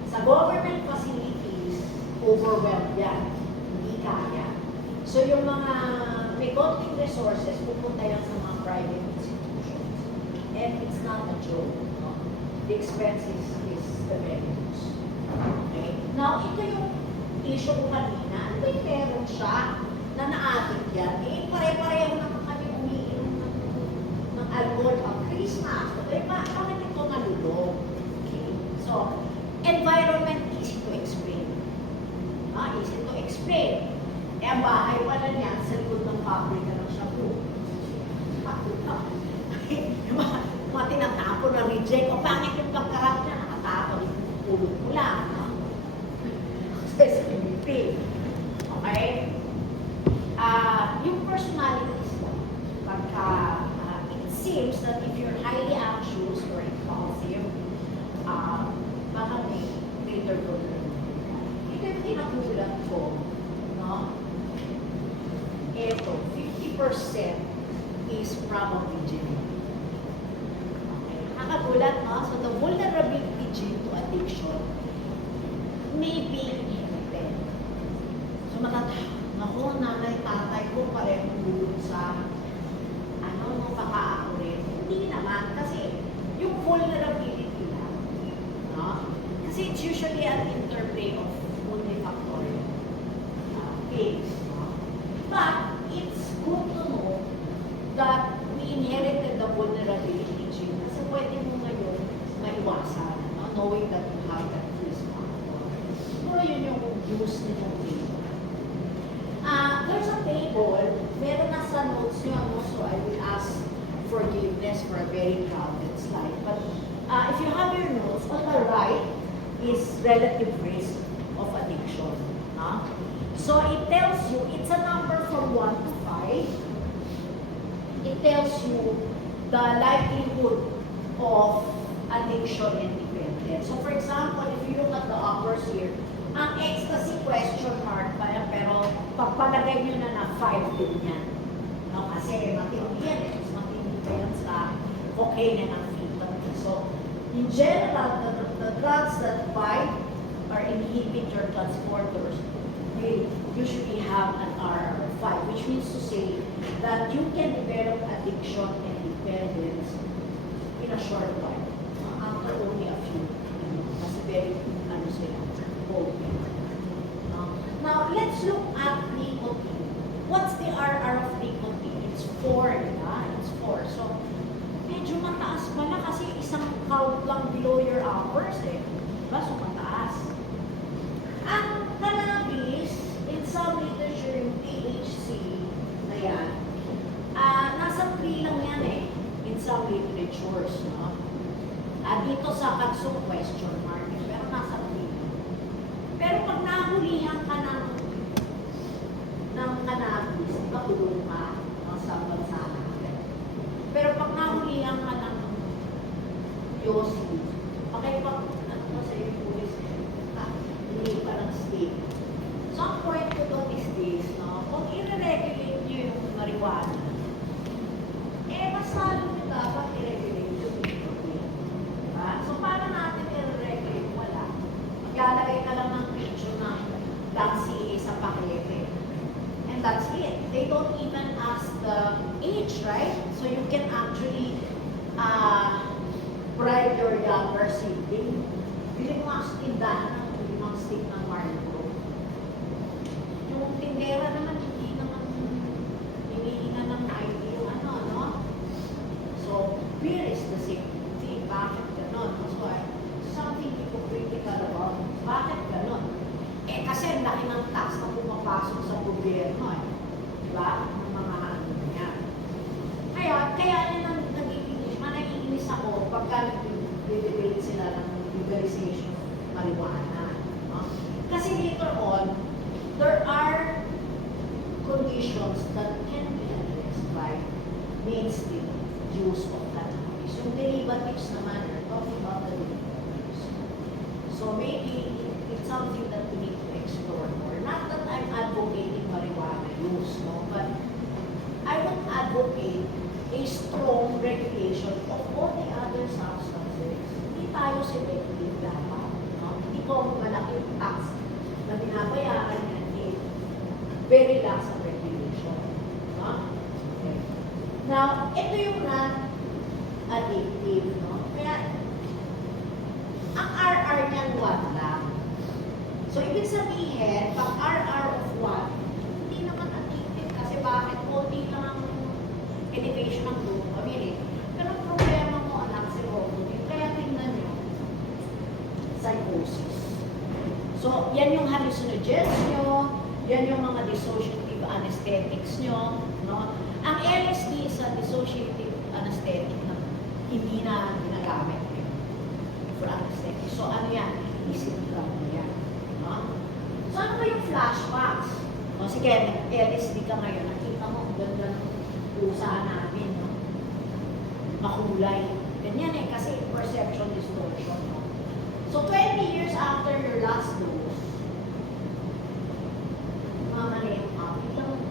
Sa government facilities, overwhelmed yan. Hindi kaya. So, yung mga may konting resources, pupunta yan sa mga private institutions. And it's not a joke. No? The expense is the revenues. Okay? Now, ito yung issue ko kanina. Ano ba yung meron siya na na-addict yan? Eh, pare-pareho naman kami umiinom ng alcohol ang Christmas. Eh, bakit ito nalulog? Okay? So, environment easy to explain. Easy to explain. Eh, ang bahay pala niyan sa likod ng pabrika ng shampoo. Mga tinatapon na reject. O pangit yung pagkarap niya, nakatapon. Pulot ko lang. SMP. Okay? Yung personalities mo, pagka it seems that if you're highly anxious or impulsive, baka may greater problem. Ito yung tinakulat ko, no? Ito, 50% is probably genetic. Okay. Nakagulat, no? So the vulnerability due to addiction may be inherited. Naku, nanay, tatay ko pareho dulot sa nung pakaako rin. Hindi naman, kasi yung vulnerability lang, no? Kasi it's usually an interplay of multifactorial things, no? But it's good to know that we inherited the vulnerability gene kasi pwede mo ngayon maiwasan, no? Knowing that you have that risk factor. Siguro yun yung use nitong table. There's a table, meron na sa notes nyo, no? So I will ask forgiveness for a very crowded slide. But if you have your notes, on the right is relative risk of addiction. No? So it tells you, it's a number from 1 to 5. It tells you the likelihood of addiction and dependence. So for example, if you look at the uppers here, ang ecstasy question mark pa yan, pero pagpalagay nyo na 5 din yan. No? Kasi matindi yan, matindi pa yan sa cocaine and amphetamine. So, in general, the drugs that bind or inhibit your transporters will usually have an RR5, which means to say that you can develop addiction and dependence in a short while, after only a few. Kasi very, now, let's look at nicotine. What's the RR of nicotine? It's 4, It's 4. So, medyo mataas pala kasi isang count lang below your hours, Diba? So, mataas. Ang cannabis, in some literature, yung THC na yan, nasa 3 lang yan, in some literatures, no? Dito sa consume question mark, pero nasa 3. Pero pag nahulihan ka ng cannabis, patulong ka sa bansa natin. Pero pag nahulihan ka ng Yossi, pakipag, sa yung police, hindi pa ng state. So, ang point ko doon is this, no? Kung i-regulate nyo yung marijuana, mas lalo nyo dapat i-regulate yung nicotine. Diba? So, paano natin i-regulate? Wala. Maglalagay ka lang ng picture ng DACA sa pakete. And that's it. They don't even ask the age, right? So you can actually bribe your younger sibling. Bili mo ang tindahan ng 5 stick ng Marlboro. Yung tindera naman, hindi naman hinihinga ng ID yung no? So, beer is the same thing. Bakit ganon? So, something hypocritical about it. Bakit ganon? Kasi ang laki ng tax na pumapasok sa gobyerno, diba? Ng mga niya. Kaya yun ang naiinis ako pagka nag-debate sila ng legalization of marijuana. No? Kasi later on, there are conditions that can be addressed by mainstream use of cannabis. Yung derivatives naman, we're talking about the derivatives. So maybe it's something that we need to explore more. Not that I'm advocating marijuana use, no, but I would advocate a strong regulation of all the other substances. Hindi tayo selective dapat. No? Hindi ko malaking tax na binabayaran yan very lax ang regulation. No? Okay. Now, ito yung non-addictive. No? Kaya, ang RR niyan 1 lang. So, ibig sabihin, pag RR of 1, hindi naman addictive kasi bakit? Konti lang ang elevation ng dopamine. Pero ang problema mo, anak, si Robo, kaya tingnan nyo, psychosis. So, yan yung hallucinogens nyo, yan yung mga dissociative anesthetics nyo, no? Ang LSD is a dissociative anesthetic na hindi na ginagamit for anesthetic. So, ano yan? Isip lang yan. No? So, ano ba yung flashbacks? O, sige, LSD ka ngayon. Nakita mo, ang ganda ng pusa namin, no? Makulay. Ganyan kasi perception distortion, no? So, 20 years after your last dose, mamali yung biglang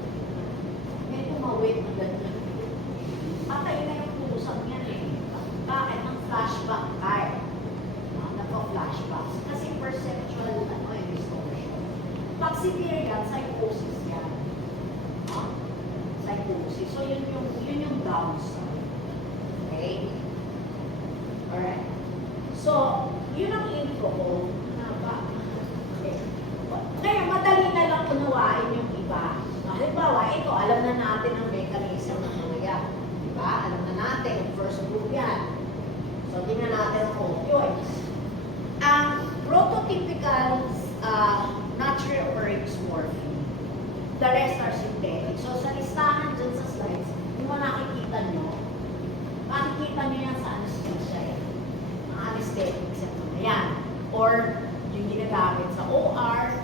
may tumawid na ganyan. Patay na yung pusang yan, Bakit? Ang flashback tayo. Naka-flashbacks. Kasi perceptual, distortion. Pag severe yan, psychosis yan. No? Psychosis. So, yun yung downside. Okay? Alright. So, yun ang intro ko. Okay. Ngayon, madali na lang unawain yung iba. Halimbawa, ito, alam na natin ang mechanism ng mga yan. Diba? Alam na natin, first group yan. So, tingnan natin ang opioids. Ang prototypical natural occurring morphine. The rest are synthetic. So, sa listahan dyan sa slides, yung mga nakikita nyo yan sa anesthesia. Ang anesthetics yan. Yan. Or, yung ginagamit sa OR,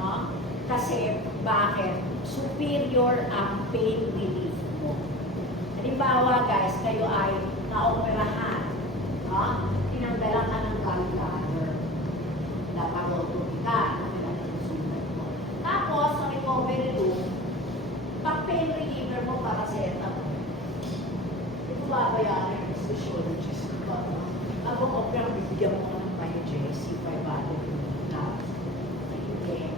no? Kasi, bakit? Superior ang pain relief mo. Halimbawa, guys, kayo ay naoperahan. Ha? Tinanggalan ka ng gallbladder. Napagotomy ka. Tapos, sa recovery room, pag pain reliever mo para sa etamol, ito babayaran yung physiologist. Ako, opera, bibigyan mo ng PYJ, C500. Okay.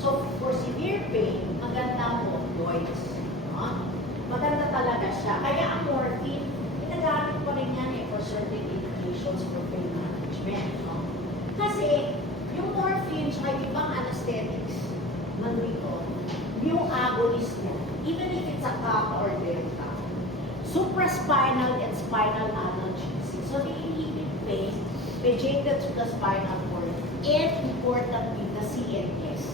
So, for severe pain, maganda mo opioids. No? Maganda talaga siya. Kaya ang morphine, ginagamit pa rin yan for certain indications for pain management. No? Kasi, yung morphine sa ibang anesthetics, nandito, yung agonist niya, even if it's a kappa or delta, supraspinal and spinal analgesics. So, they inhibit pain mediated to the spinal cord and importantly, the CNS.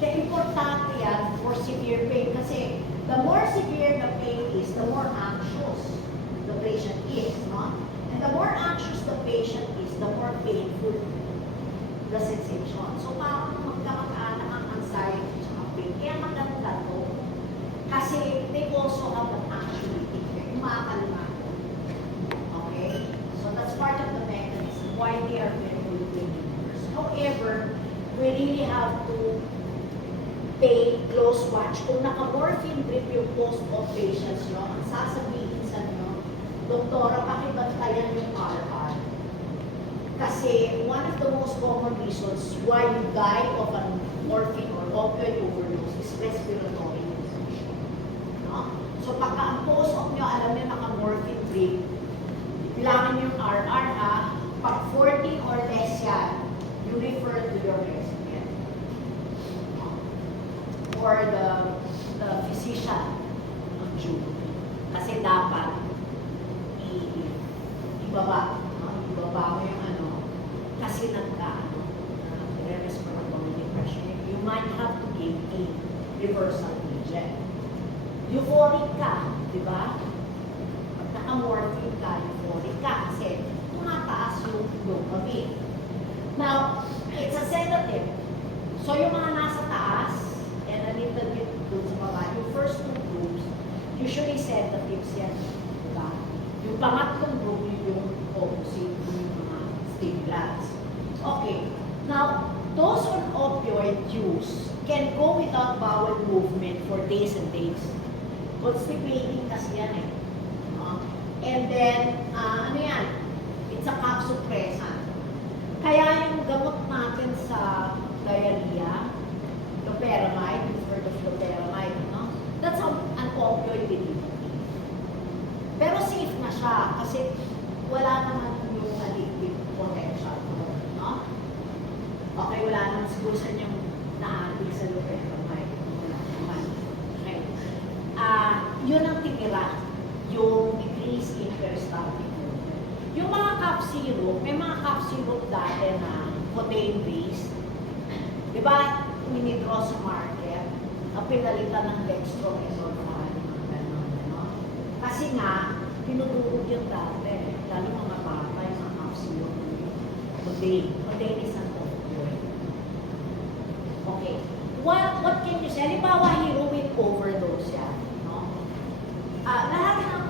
Kaya importante yan for severe pain kasi the more severe the pain is, the more anxious the patient is. No? And the more anxious the patient is, the more painful the sensation. So, parang magkamag-anak ang anxiety at pain. Kaya maganda to. Kasi they also have an anxiolytic effect. Umakalma. Okay? So, that's part of the mechanism why they are very good pain relievers. However, we really have to pay close watch. Kung naka-morphine drip yung post-op patients nyo, ang sasabihin sa nyo, Doktora, pakibantayan yung RR. Kasi one of the most common reasons why you die of an morphine or opioid overdose is respiratory insufficiency. No? So pagka ang post-op nyo, alam nyo naka-morphine drip, kailangan yung RR ha, pag 14 or less yan, you refer to your resident. No? Or the physician ng duty. Kasi dapat ibaba. No? Ibaba mo yung kasi respiratory depression, you might have to give a reversal agent. Euphoric ka, di ba? Pag naka-morphine ka, euphoric ka kasi tumataas yung dopamine. Now, it's a sedative. So, yung mga nasa taas, and a little bit dun sa baba, yung first two groups, usually sedatives yan. Di ba? Yung pangatlong group, yung opposite, yung mga stimulants. Okay. Now, those on opioid use can go without bowel movement for days and days. Constipating kasi yan eh. And then, ano yan? It's a cough suppressant. Kaya yung gamot natin sa diarrhea, loperamide, for the loperamide, no? That's an opioid derivative. Pero safe na siya kasi wala naman yung addictive potential. No? Okay, wala naman siguro sa inyong na-addict sa loperamide. Wala naman. Okay. Yun ang tinira, yung decrease in peristaltic movement. Yung mga cough syrup, may mga cough syrup dati na codeine-based. Di ba, winidraw sa market, ang pinalitan ng dextromethorphan, mga gano'n, no? Kasi nga, pinudurog yung dati, lalo mga bata, yung mga cough syrup. Codeine. Codeine is an opioid. Okay. What can you say? Halimbawa, heroin overdose yan. No? Lahat ng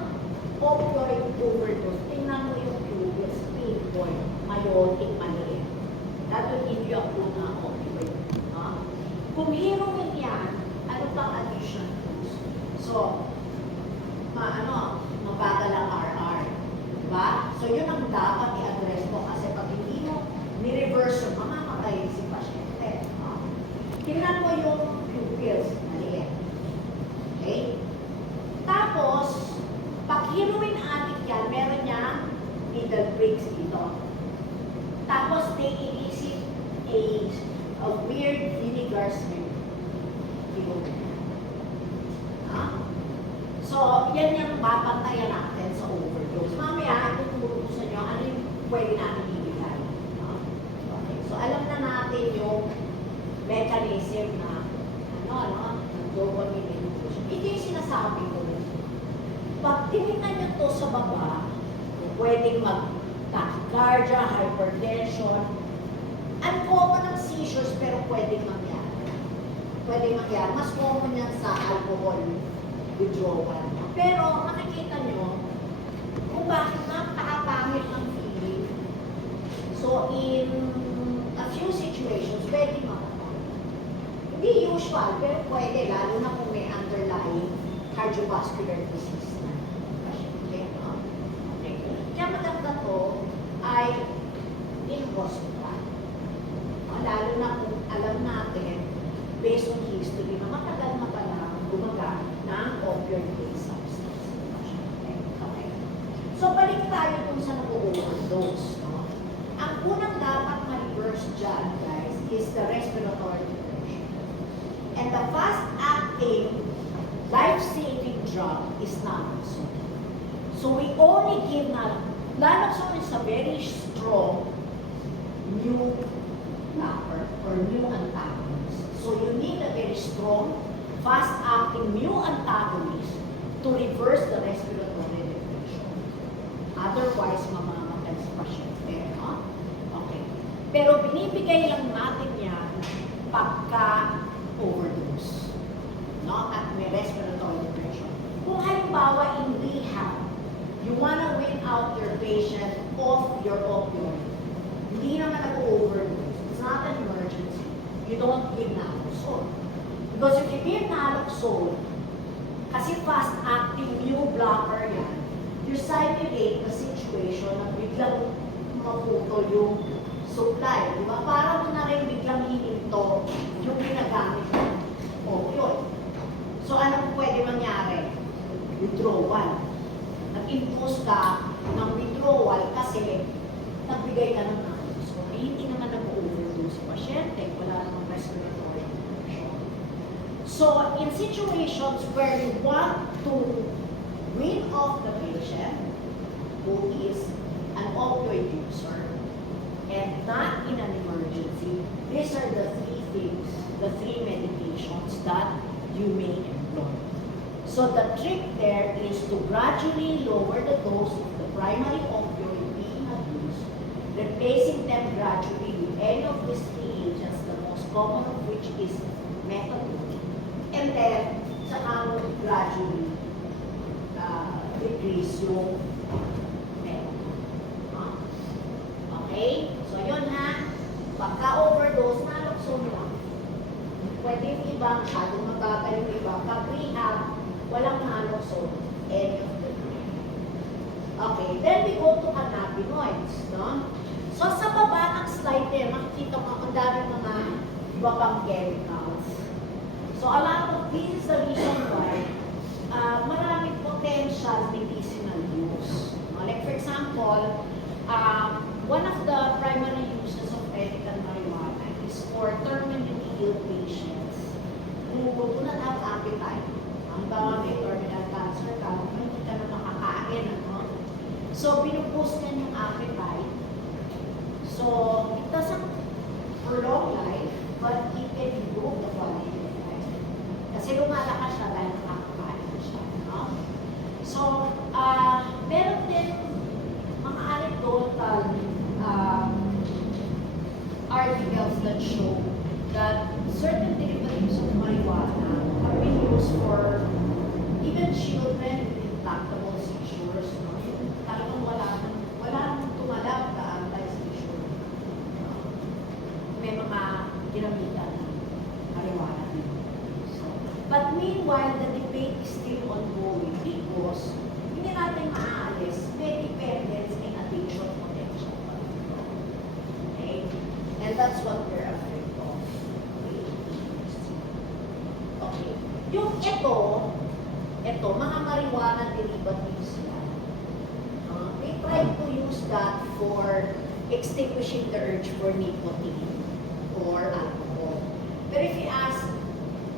opioid overdose, tingnan mo yung previous pinpoint, myotic maliit. That will give you a una opioid. No? Kung heroin yan, ano pang addition tools? So, mabagal ang RR. Diba? So, yun ang dapat i-address mo kasi pag hindi mo ni-reverse yung mamamatay si pasyente. No? Tingnan mo dito. Tapos they elicit a weird vinegar smell. So, yan yung papantayan natin sa overdose. Mamaya, ituturo ko sa inyo ano yung pwede natin ibigay. Okay. So, alam na natin yung mechanism na dopamine induction. Ito yung sinasabi ko. Pag tinignan nyo to sa baba, pwedeng mag-tachycardia, hypertension, uncommon ang seizures pero pwedeng mangyari. Pwedeng mangyari. Mas common yan sa alcohol withdrawal. Pero makikita nyo kung bakit napakapangit ng feeling. So in a few situations, pwede makapangit. Hindi usual, pero pwede, lalo na kung may underlying cardiovascular disease na. Okay. Kaya maganda to ay in hospital. Lalo na kung alam natin, based on history, na matagal gumagamit ng opioid-based substance. Okay. So, balik tayo kung sa nag-overdose. No? Ang unang dapat ma-reverse dyan, guys, is the respiratory depression. And the fast-acting, life-saving drug is naloxone. So, we only give naloxone is a very strong new blocker or new antagonist. So, you need a very strong fast-acting mu antagonist to reverse the respiratory depression. Otherwise, mamamatay sa pasyente. No? Okay. Pero binibigay lang natin yan pagka-overdose. No? At may respiratory depression. Kung halimbawa in rehab, you wanna win out your patient off your opioid, hindi naman nag-overdose. It's not an emergency. You don't give naloxone. Because if you give naloxone, kasi fast-acting mu blocker yan, you simulate the situation na biglang maputol yung supply. Di ba? Para mo na rin biglang hininto yung ginagamit ng opioid. So, anong pwede mangyari? Withdrawal. Nag-impose ka ng withdrawal kasi nagbigay ka ng naloxone. Hindi naman nag-overdose si pasyente. Wala namang respiratory infection. So, in situations where you want to wean off the patient who is an opioid user and not in an emergency, these are the three things, the three medications that you may employ. So, the trick there is to gradually lower the dose of the primary opioid being abused, replacing them gradually with any of these three agents, the most common of which is methadone. And then, saka mo gradually decrease yung methadone. Okay? So, yun ha. Pagka-overdose, naloxone lang. Pwede yung iba, masyadong mabagal yung iba. Pag-rehab, walang naloxone. Any of the three. Okay, then we go to cannabinoids. No? So, sa baba ng slide there, makikita mo ang dami mga iba pang chemicals. So, a lot of this is the reason why maraming potential medicinal use. Like for example, one of the primary uses of medical marijuana is for terminally ill patients who do not have appetite. Ang bawa may terminal cancer ka, hindi ka na makakain. Ano? So, binuboost niyan yung appetite. So, it doesn't prolong life, but it can improve the quality of life. Kasi lumalakas siya dahil nakakakain siya. No? So, meron din mga anecdotal articles that show that certain derivatives of marijuana have been used for even children with intractable seizures. No? Yung talagang wala nang tumalab na anti-seizure. May mga ginamitan ng marijuana din. But meanwhile, the debate is still ongoing because hindi natin maaalis, may dependence and addiction potential. Okay? And that's what we're afraid of. Okay. Yung ito, mga marijuana derivatives yan. May tried to use that for extinguishing the urge for nicotine or alcohol. But if you ask,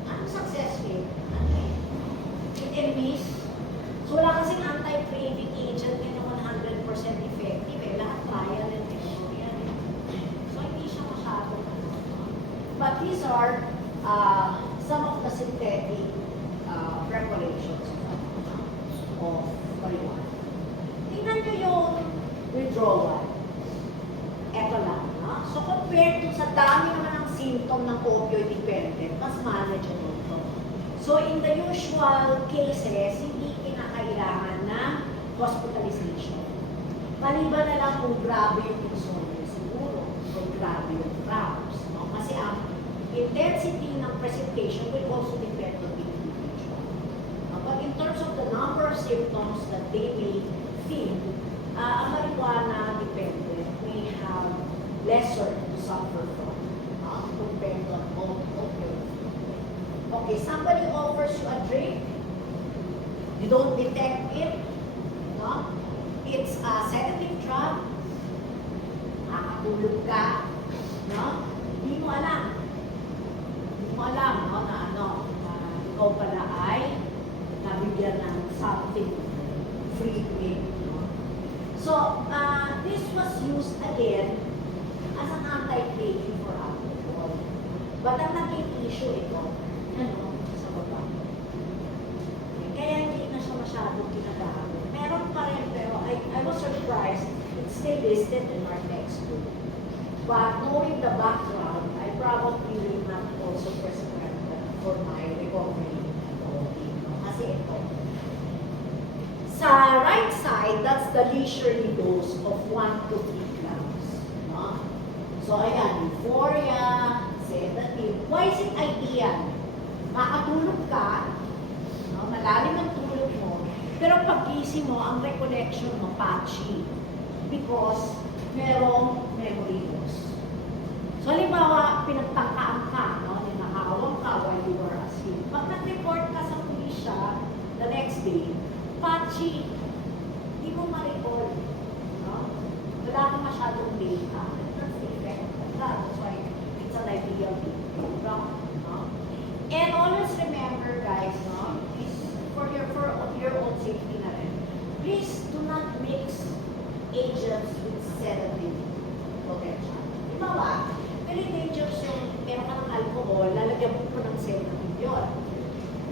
anong success rate? Ano eh? Hit and miss. So wala kasing anti-craving agent na 100% effective eh. Lahat trial and error yan eh. So hindi siya masyadong ano. But these are some of the synthetic preparations of marijuana. Tingnan nyo yung withdrawal. Eto lang. No? So compared to sa dami naman ng symptom ng opioid dependent, mas manageable to. So in the usual cases, hindi kinakailangan ng hospitalization. Maliban na lang kung grabe yung insomnia siguro, o grabe yung cramps. No? Kasi ang intensity ng presentation will also depend on the individual. But in terms of the number of symptoms that they may feel, ang marijuana dependent may have lesser to suffer from compared to opioid. Okay, somebody offers you a drink, you don't detect it, no? It's a sedative drug, nakatulog ka, no? Hindi mo alam. Hindi mo alam, no, na ikaw pala ay nabigyan ng something free. No? So, this was used again as an anti-craving for alcohol. But ang naging issue ito, sa baba. Kaya hindi na siya masyadong ginagamit. Meron pa rin, pero I was surprised, it's still listed in our textbook. But knowing the background, I probably will not also prescribe that for my recovery. Kasi ito. Sa right side, that's the leisurely dose of 1 to 3 grams. No? So ayan, euphoria, sedative. Why is it ideal? Makatulog ka, no? Malalim ang tulog mo, pero pag-gising mo, ang recollection mo patchy because merong memory loss. So halimbawa, pinagtangkaan ka, no? Ninakawang ka while you were asleep. Pag nag-report ka sa pulisya the next day, patchy, hindi mo ma-recall. No? Wala kang masyadong data. That's the effect of that. That's why it's an ideal program. No? And always remember, guys, no? Please, for your own safety na rin, please do not mix agents with sedative potential. Diba? Very dangerous yung meron ka ng alcohol, lalagyan mo ng sedative yun.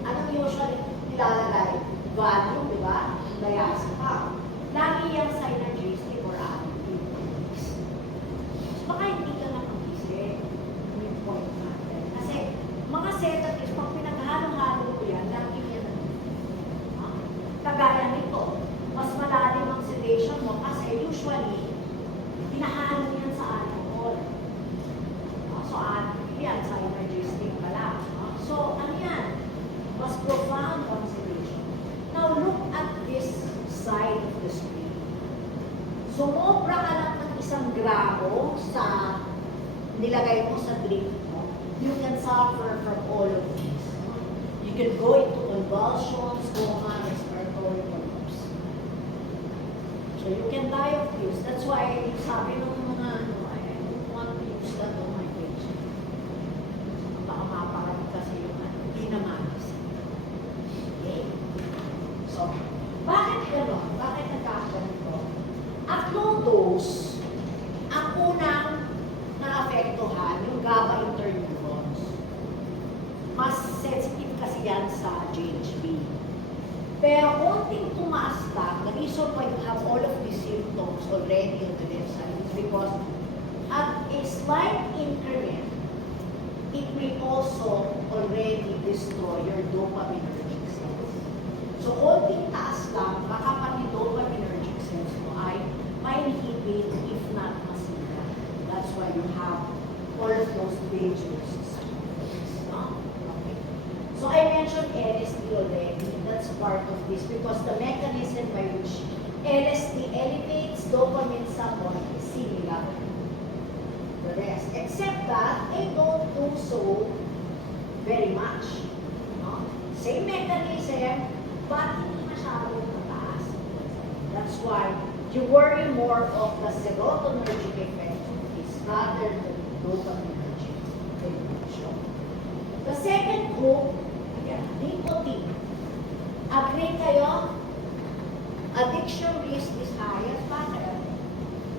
Anong usually nilalagay? Valium, di ba? Diazepam. Lagi yung synergistic or addictive. So, baka hindi ka na mag-isip yung point natin. Kasi, mga sedatives, pag pinaghalo-halo ko yan, lagi yan kagaya nito. Mas malalim ang sedation mo kasi usually, pinahalo yan sa alcohol. So, yan, synergistic pala. So, ano yan? Mas profound ang sedation. Now, look at this side of the screen. Sumobra ka lang ng 1 gramo sa nilagay mo sa drink mo, you can suffer from all of these. You can go into convulsions, coma, respiratory collapse. So you can die of this. That's why sabi ng mga I don't want to use that on my patient. Baka mapakarami kasi yung hindi naman. Okay? So, bakit gano'n? Bakit nagkakaganito? At low dose, ang unang naapektuhan, yung GABA interneurons. Mas sensitive kasi yan sa GHB. Pero konting tumaas lang, the reason why you have all of these symptoms already on the left side is because at a slight increment, it may also already destroy your dopaminergic cells. So, konting taas lang, baka pati dopaminergic cells mo ay ma-inhibit if not masira. That's why you have all of those dangerous symptoms. Okay. So, I mentioned LSD already. That's part of this because the mechanism by which LSD elevates dopamine somewhat is similar to the rest. Except that they don't do so very much. No? Same mechanism, but hindi masyadong mataas. That's why you worry more of the serotonergic effect is rather than dopaminergic emotion. The second group, again, nicotine. Agree kayo? Addiction risk is highest. Bakit?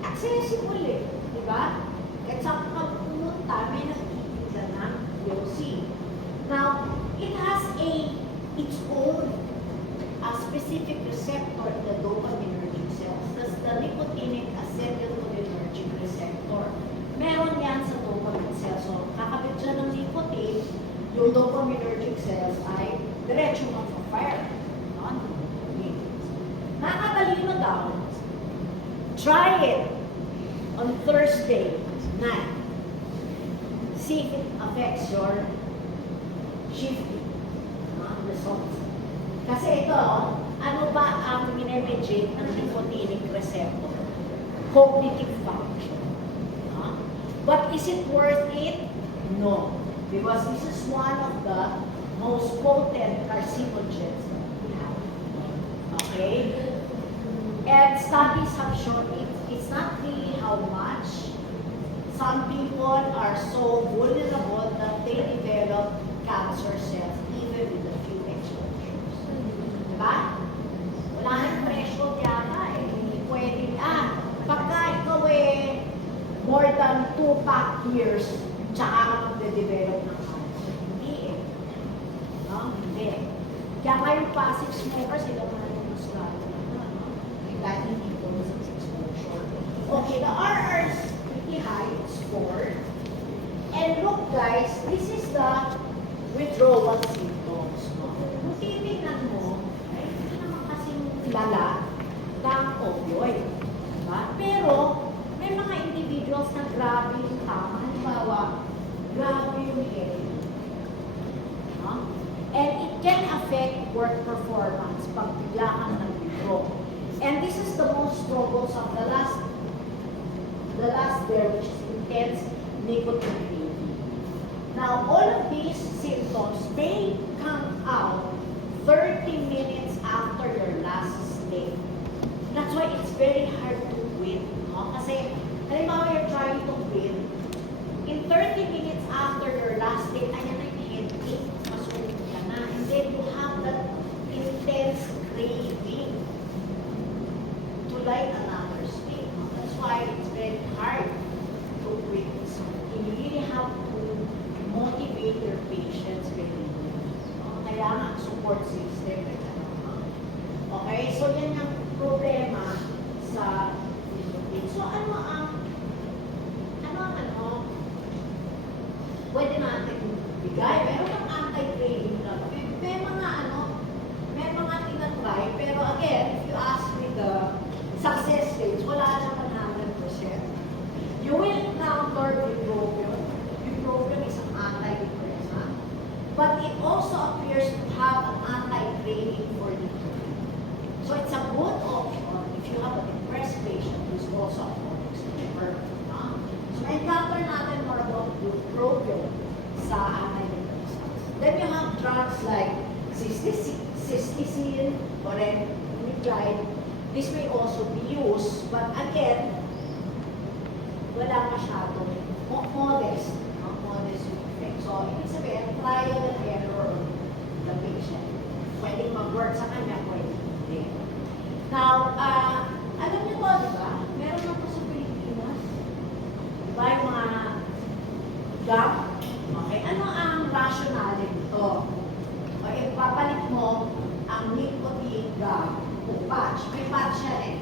Accessible eh. Diba? Kahit sa pagpunta, may nakikita ng VOC. Now, it has its own specific receptor in the dopaminergic cells. That's the nicotinic acetylcholinergic receptor. Meron yan sa dopamine cells. So, kakabit dyan ng nicotine, yung dopaminergic cells ay diretso mag-fire. Nakatalino daw. Try it on Thursday night. See if it affects your shifting results. Kasi ito, ano ba ang minemediate ng nicotinic receptor? Cognitive function. But is it worth it? No. Because this is one of the most potent carcinogens that we have. Okay? And studies have shown it's not really how much. Some people are so vulnerable that they develop cancer cells even with a few exposures. Diba? Wala nang threshold yata eh. Hindi pwedeng, pagka ikaw eh, more than 2 pack years, tsaka ka magde-develop ng cancer. Hindi eh. No? Hindi. Kaya ngayong passive smoker, sila mga yung mas lalo. Dahil hindi ko sa exposure. Okay, the RR is pretty high, it's 4. And look guys, this is the withdrawal symptoms. Kung titignan mo, ay hindi naman kasing lala ng opioid. Diba? Pero, may mga individuals na grabe yung tama. Halimbawa, grabe yung headache. And it can affect work performance pag bigla kang nag-withdraw. And this is the most troublesome, the last there, which is intense nicotine craving. Now, all of these symptoms may come out 30 minutes after your last stay. That's why it's very hard to quit. No? Kasi, halimbawa you're trying to quit, in 30 minutes after your last day, ayan na yung headache, masulit ka na. And then you have that intense craving to light another stick. That's why it's very hard to quit smoking. You really have to motivate your patients very well. Kaya nga, support system. Okay, so yan yung problema sa nicotine. So pwede natin bigay. Meron kang anti-craving na. May mga tinatry, pero again, if you ask me the success rates, wala naman 100%. You will encounter bupropion. Bupropion is an antidepressant, but it also appears to have an anti-craving for nicotine. So it's a good option if you have a depressed patient who's also a chronic smoker. So encounter natin more about bupropion sa antidepressants. Then you have drugs like cysteine or Remicade. This may also be used, but again, wala masyadong modest yung effect. So, ibig sabihin, trial and error of the patient. Pwedeng mag-work sa kanya, pwedeng hindi. Now, alam niyo ba, diba? Meron ako sa Pilipinas. Diba yung mga gum? Okay, ano ang rationale nito? O, ipapalit mo ang nicotine gum o patch. May patch siya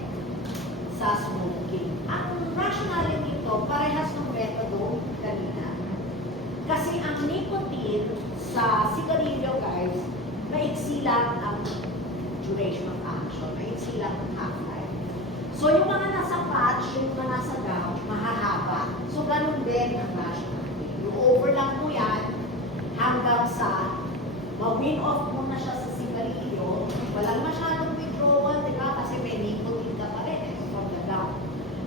sa smoking. Ang rationale nito, parehas ng metodo kanina. Kasi ang nicotine sa sigarilyo, guys, maiksi lang ang duration of action. Maiksi lang ang half-life. So, yung mga nasa patch, yung mga nasa gum, mahahaba. So, ganun din ang rationale. Yung overlap mo yan hanggang sa ma-win off mo na siya sa sigarilyo, walang masyadong withdrawal, di ba? Kasi may nicotine ka pa rin from the gum.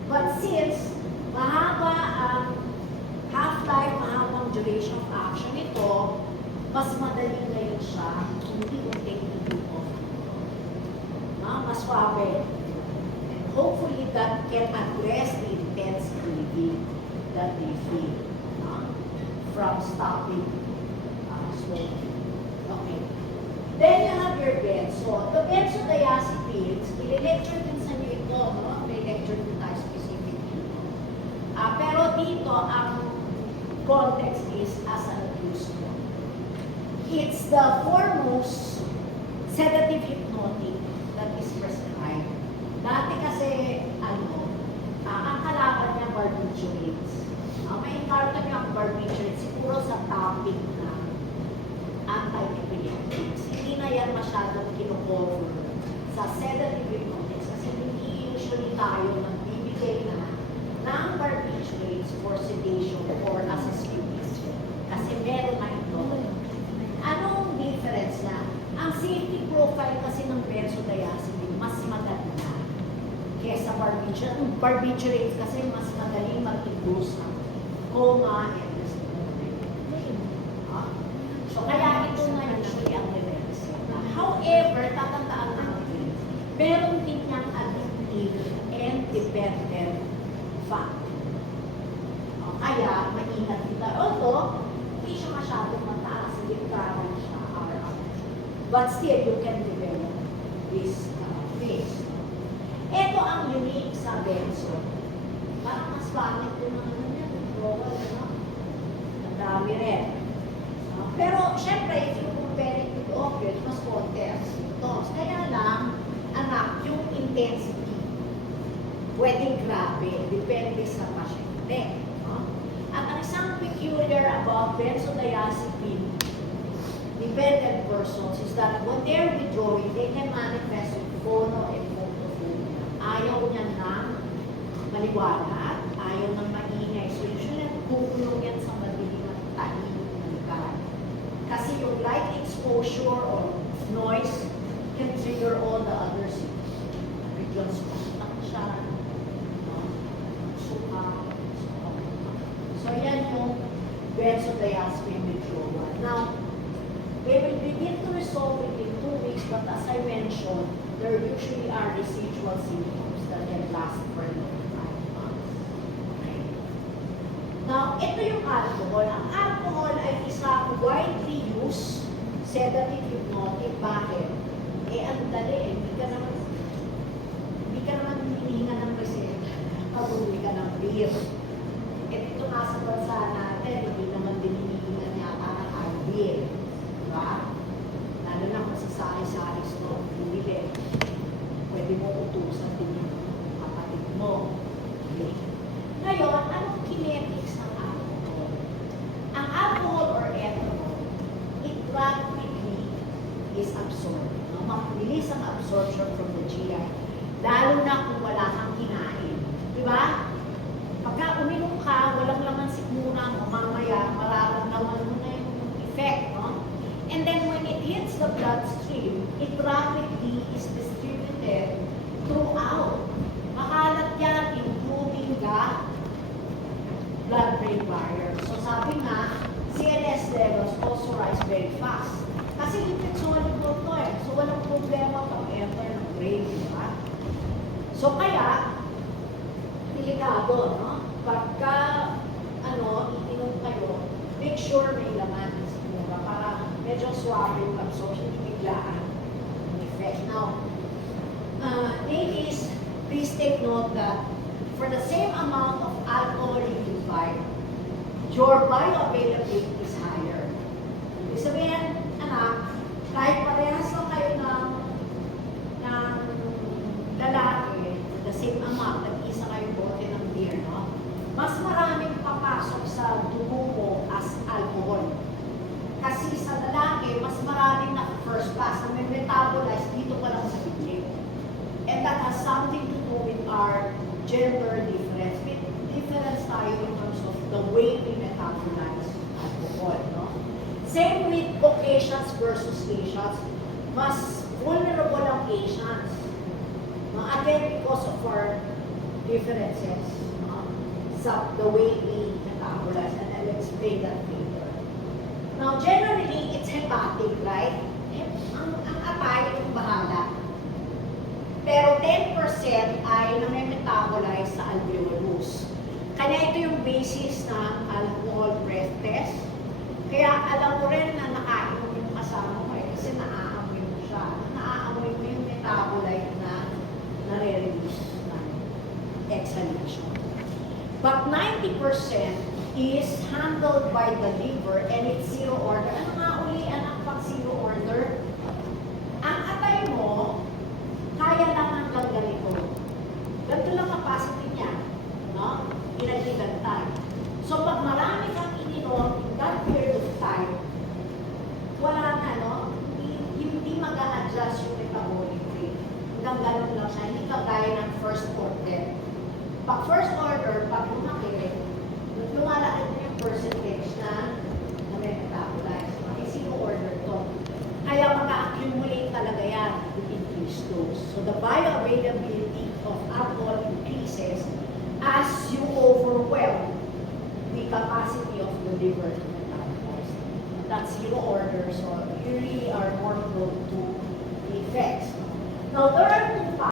But since mahaba ang half-life, mahabang duration of action nito, mas madali ngayon siya unti-unting i-off. Mas swabe. hopefully that can address the intense craving that they feel from stopping smoking. Okay. Then you have your benzo. The benzodiazepines, i-lecture din sa inyo ito, no? May lecture din tayo specific dito. Pero dito, ang context is as an abuse drug. It's the foremost sedative hypnotic that is prescribed. Dati kasi, ang kalaban niya barbiturates. May encounter niya ang barbiturates siguro sa topic na anti-epileptics. Hindi na yan masyadong kinocover sa sedative hypnotics kasi hindi usually tayo nagbibigay na ng barbiturates for sedation or assistive kasi meron na ito. Anong difference na? Ang safety profile kasi ng benzodiazepine mas maganda kesa barbiturates kasi mas madaling mag-induce ng coma and so kaya ito na usually ang nire-reseta. However, tatandaan natin, meron din niyang addictive and dependent factor. Kaya, maingat kita. Although, hindi siya masyadong mataas, hindi karan siya RR. But still, you can develop this phase. Ito ang unique sa benzo. Parang mas pangit din ang ang dami rin. Pero, syempre, if you compare it with opioid, mas konti ang symptoms. Kaya lang, anak, yung intensity, pwedeng grabe, depende sa pasyente. At ang isang peculiar about benzodiazepine dependent persons is that when they're withdrawing, they can manifest with phono and photophobia. Ayaw niya ng maliwanag, ayaw ng maingay. So usually, kukulong yan sa madilim at tahimik na lugar. Kasi yung light exposure or noise can trigger all the other regions. Patak siya, suka. So yan yung benzodiazepine withdrawal. Now, they will begin to resolve within 2 weeks, but as I mentioned, there usually are residual symptoms that can last for another 5 months. Okay. Now, ito yung alcohol. Ang alcohol ay isang widely used sedative hypnotic. Bakit? Ang dali. Hindi ka naman hinihinga ng reseta. Pag-uli ka ng beer. Ito nga sa bansa natin, hindi naman din hinihinga niya para beer. Diba? Lalo na kung sa sari-sari store, bibili. Pwede mo utusan din yung kapatid mo. Okay. Ngayon, anong kinetics ng alcohol? Ang alcohol or ethanol, it rapidly is absorbed. Mabilis ang absorption from the GI. Lalo na kung wala kang kinain. Diba? Pagka uminom ka, walang laman sikmura mo, mamaya, mararamdaman mo na yung effect, no? And then when it hits the bloodstream, it rapidly is distributed throughout. Makalat yan, including the blood-brain barrier. So sabi nga, CNS levels also rise very fast. Kasi lipid soluble to eh. So walang problema pag enter ng brain, diba? So kaya, delikado, no? Pagka, iinom kayo, make sure may laman sa mura para medyo suwabe yung absorption, biglaan ang effect. Now, ladies, please take note that for the same amount of alcohol you buy, your bioavailability is higher. Ibig sabihin, anak, kahit parehas lang kayo ng lalaki, the same amount, nag-isa kayo bote ng beer, no? Mas maraming papasok sa dugo mo as alcohol. Kasi sa lalaki, mas maraming na first pass, na may metabolize dito pa lang sa bibig. And that has something to do with our gender difference. With difference tayo in terms of the way we metabolize alcohol, no? Same with Caucasians versus Asians. Mas vulnerable ang Asians. No? Again, because of our differences, no? Sa the way we metabolize, and I'll explain that later. Now, generally, it's hepatic, right? Ang atay, yung bahala. Pero 10% ay name-metabolize sa alveolus. Kanya ito yung basis ng alcohol breath test. Kaya alam mo rin na nakainom yung kasama mo kasi naaamoy mo siya. Naaamoy mo yung metabolite na nare-release ng exhalation. But 90% is handled by the liver and it's zero order. Ano nga uli anak pag zero order? Ang atay mo, kaya lang hanggang ganito. Ganito lang capacity niya. No? Pinagigantay. So pag marami kang ininom in that period of time, wala na, no? Hindi mag-a-adjust yung metabolic rate. Hanggang ganun lang siya. Hindi kagaya ng first order. Pag first order, pag lumaki, lumalaki din yung percentage na metabolize. May zero order to. Kaya mag-accumulate talaga yan with increased dose. So the bioavailability of alcohol increases as you overwhelm the capacity of the liver to metabolize. That's zero order, so you really are more prone to the effects. Now, there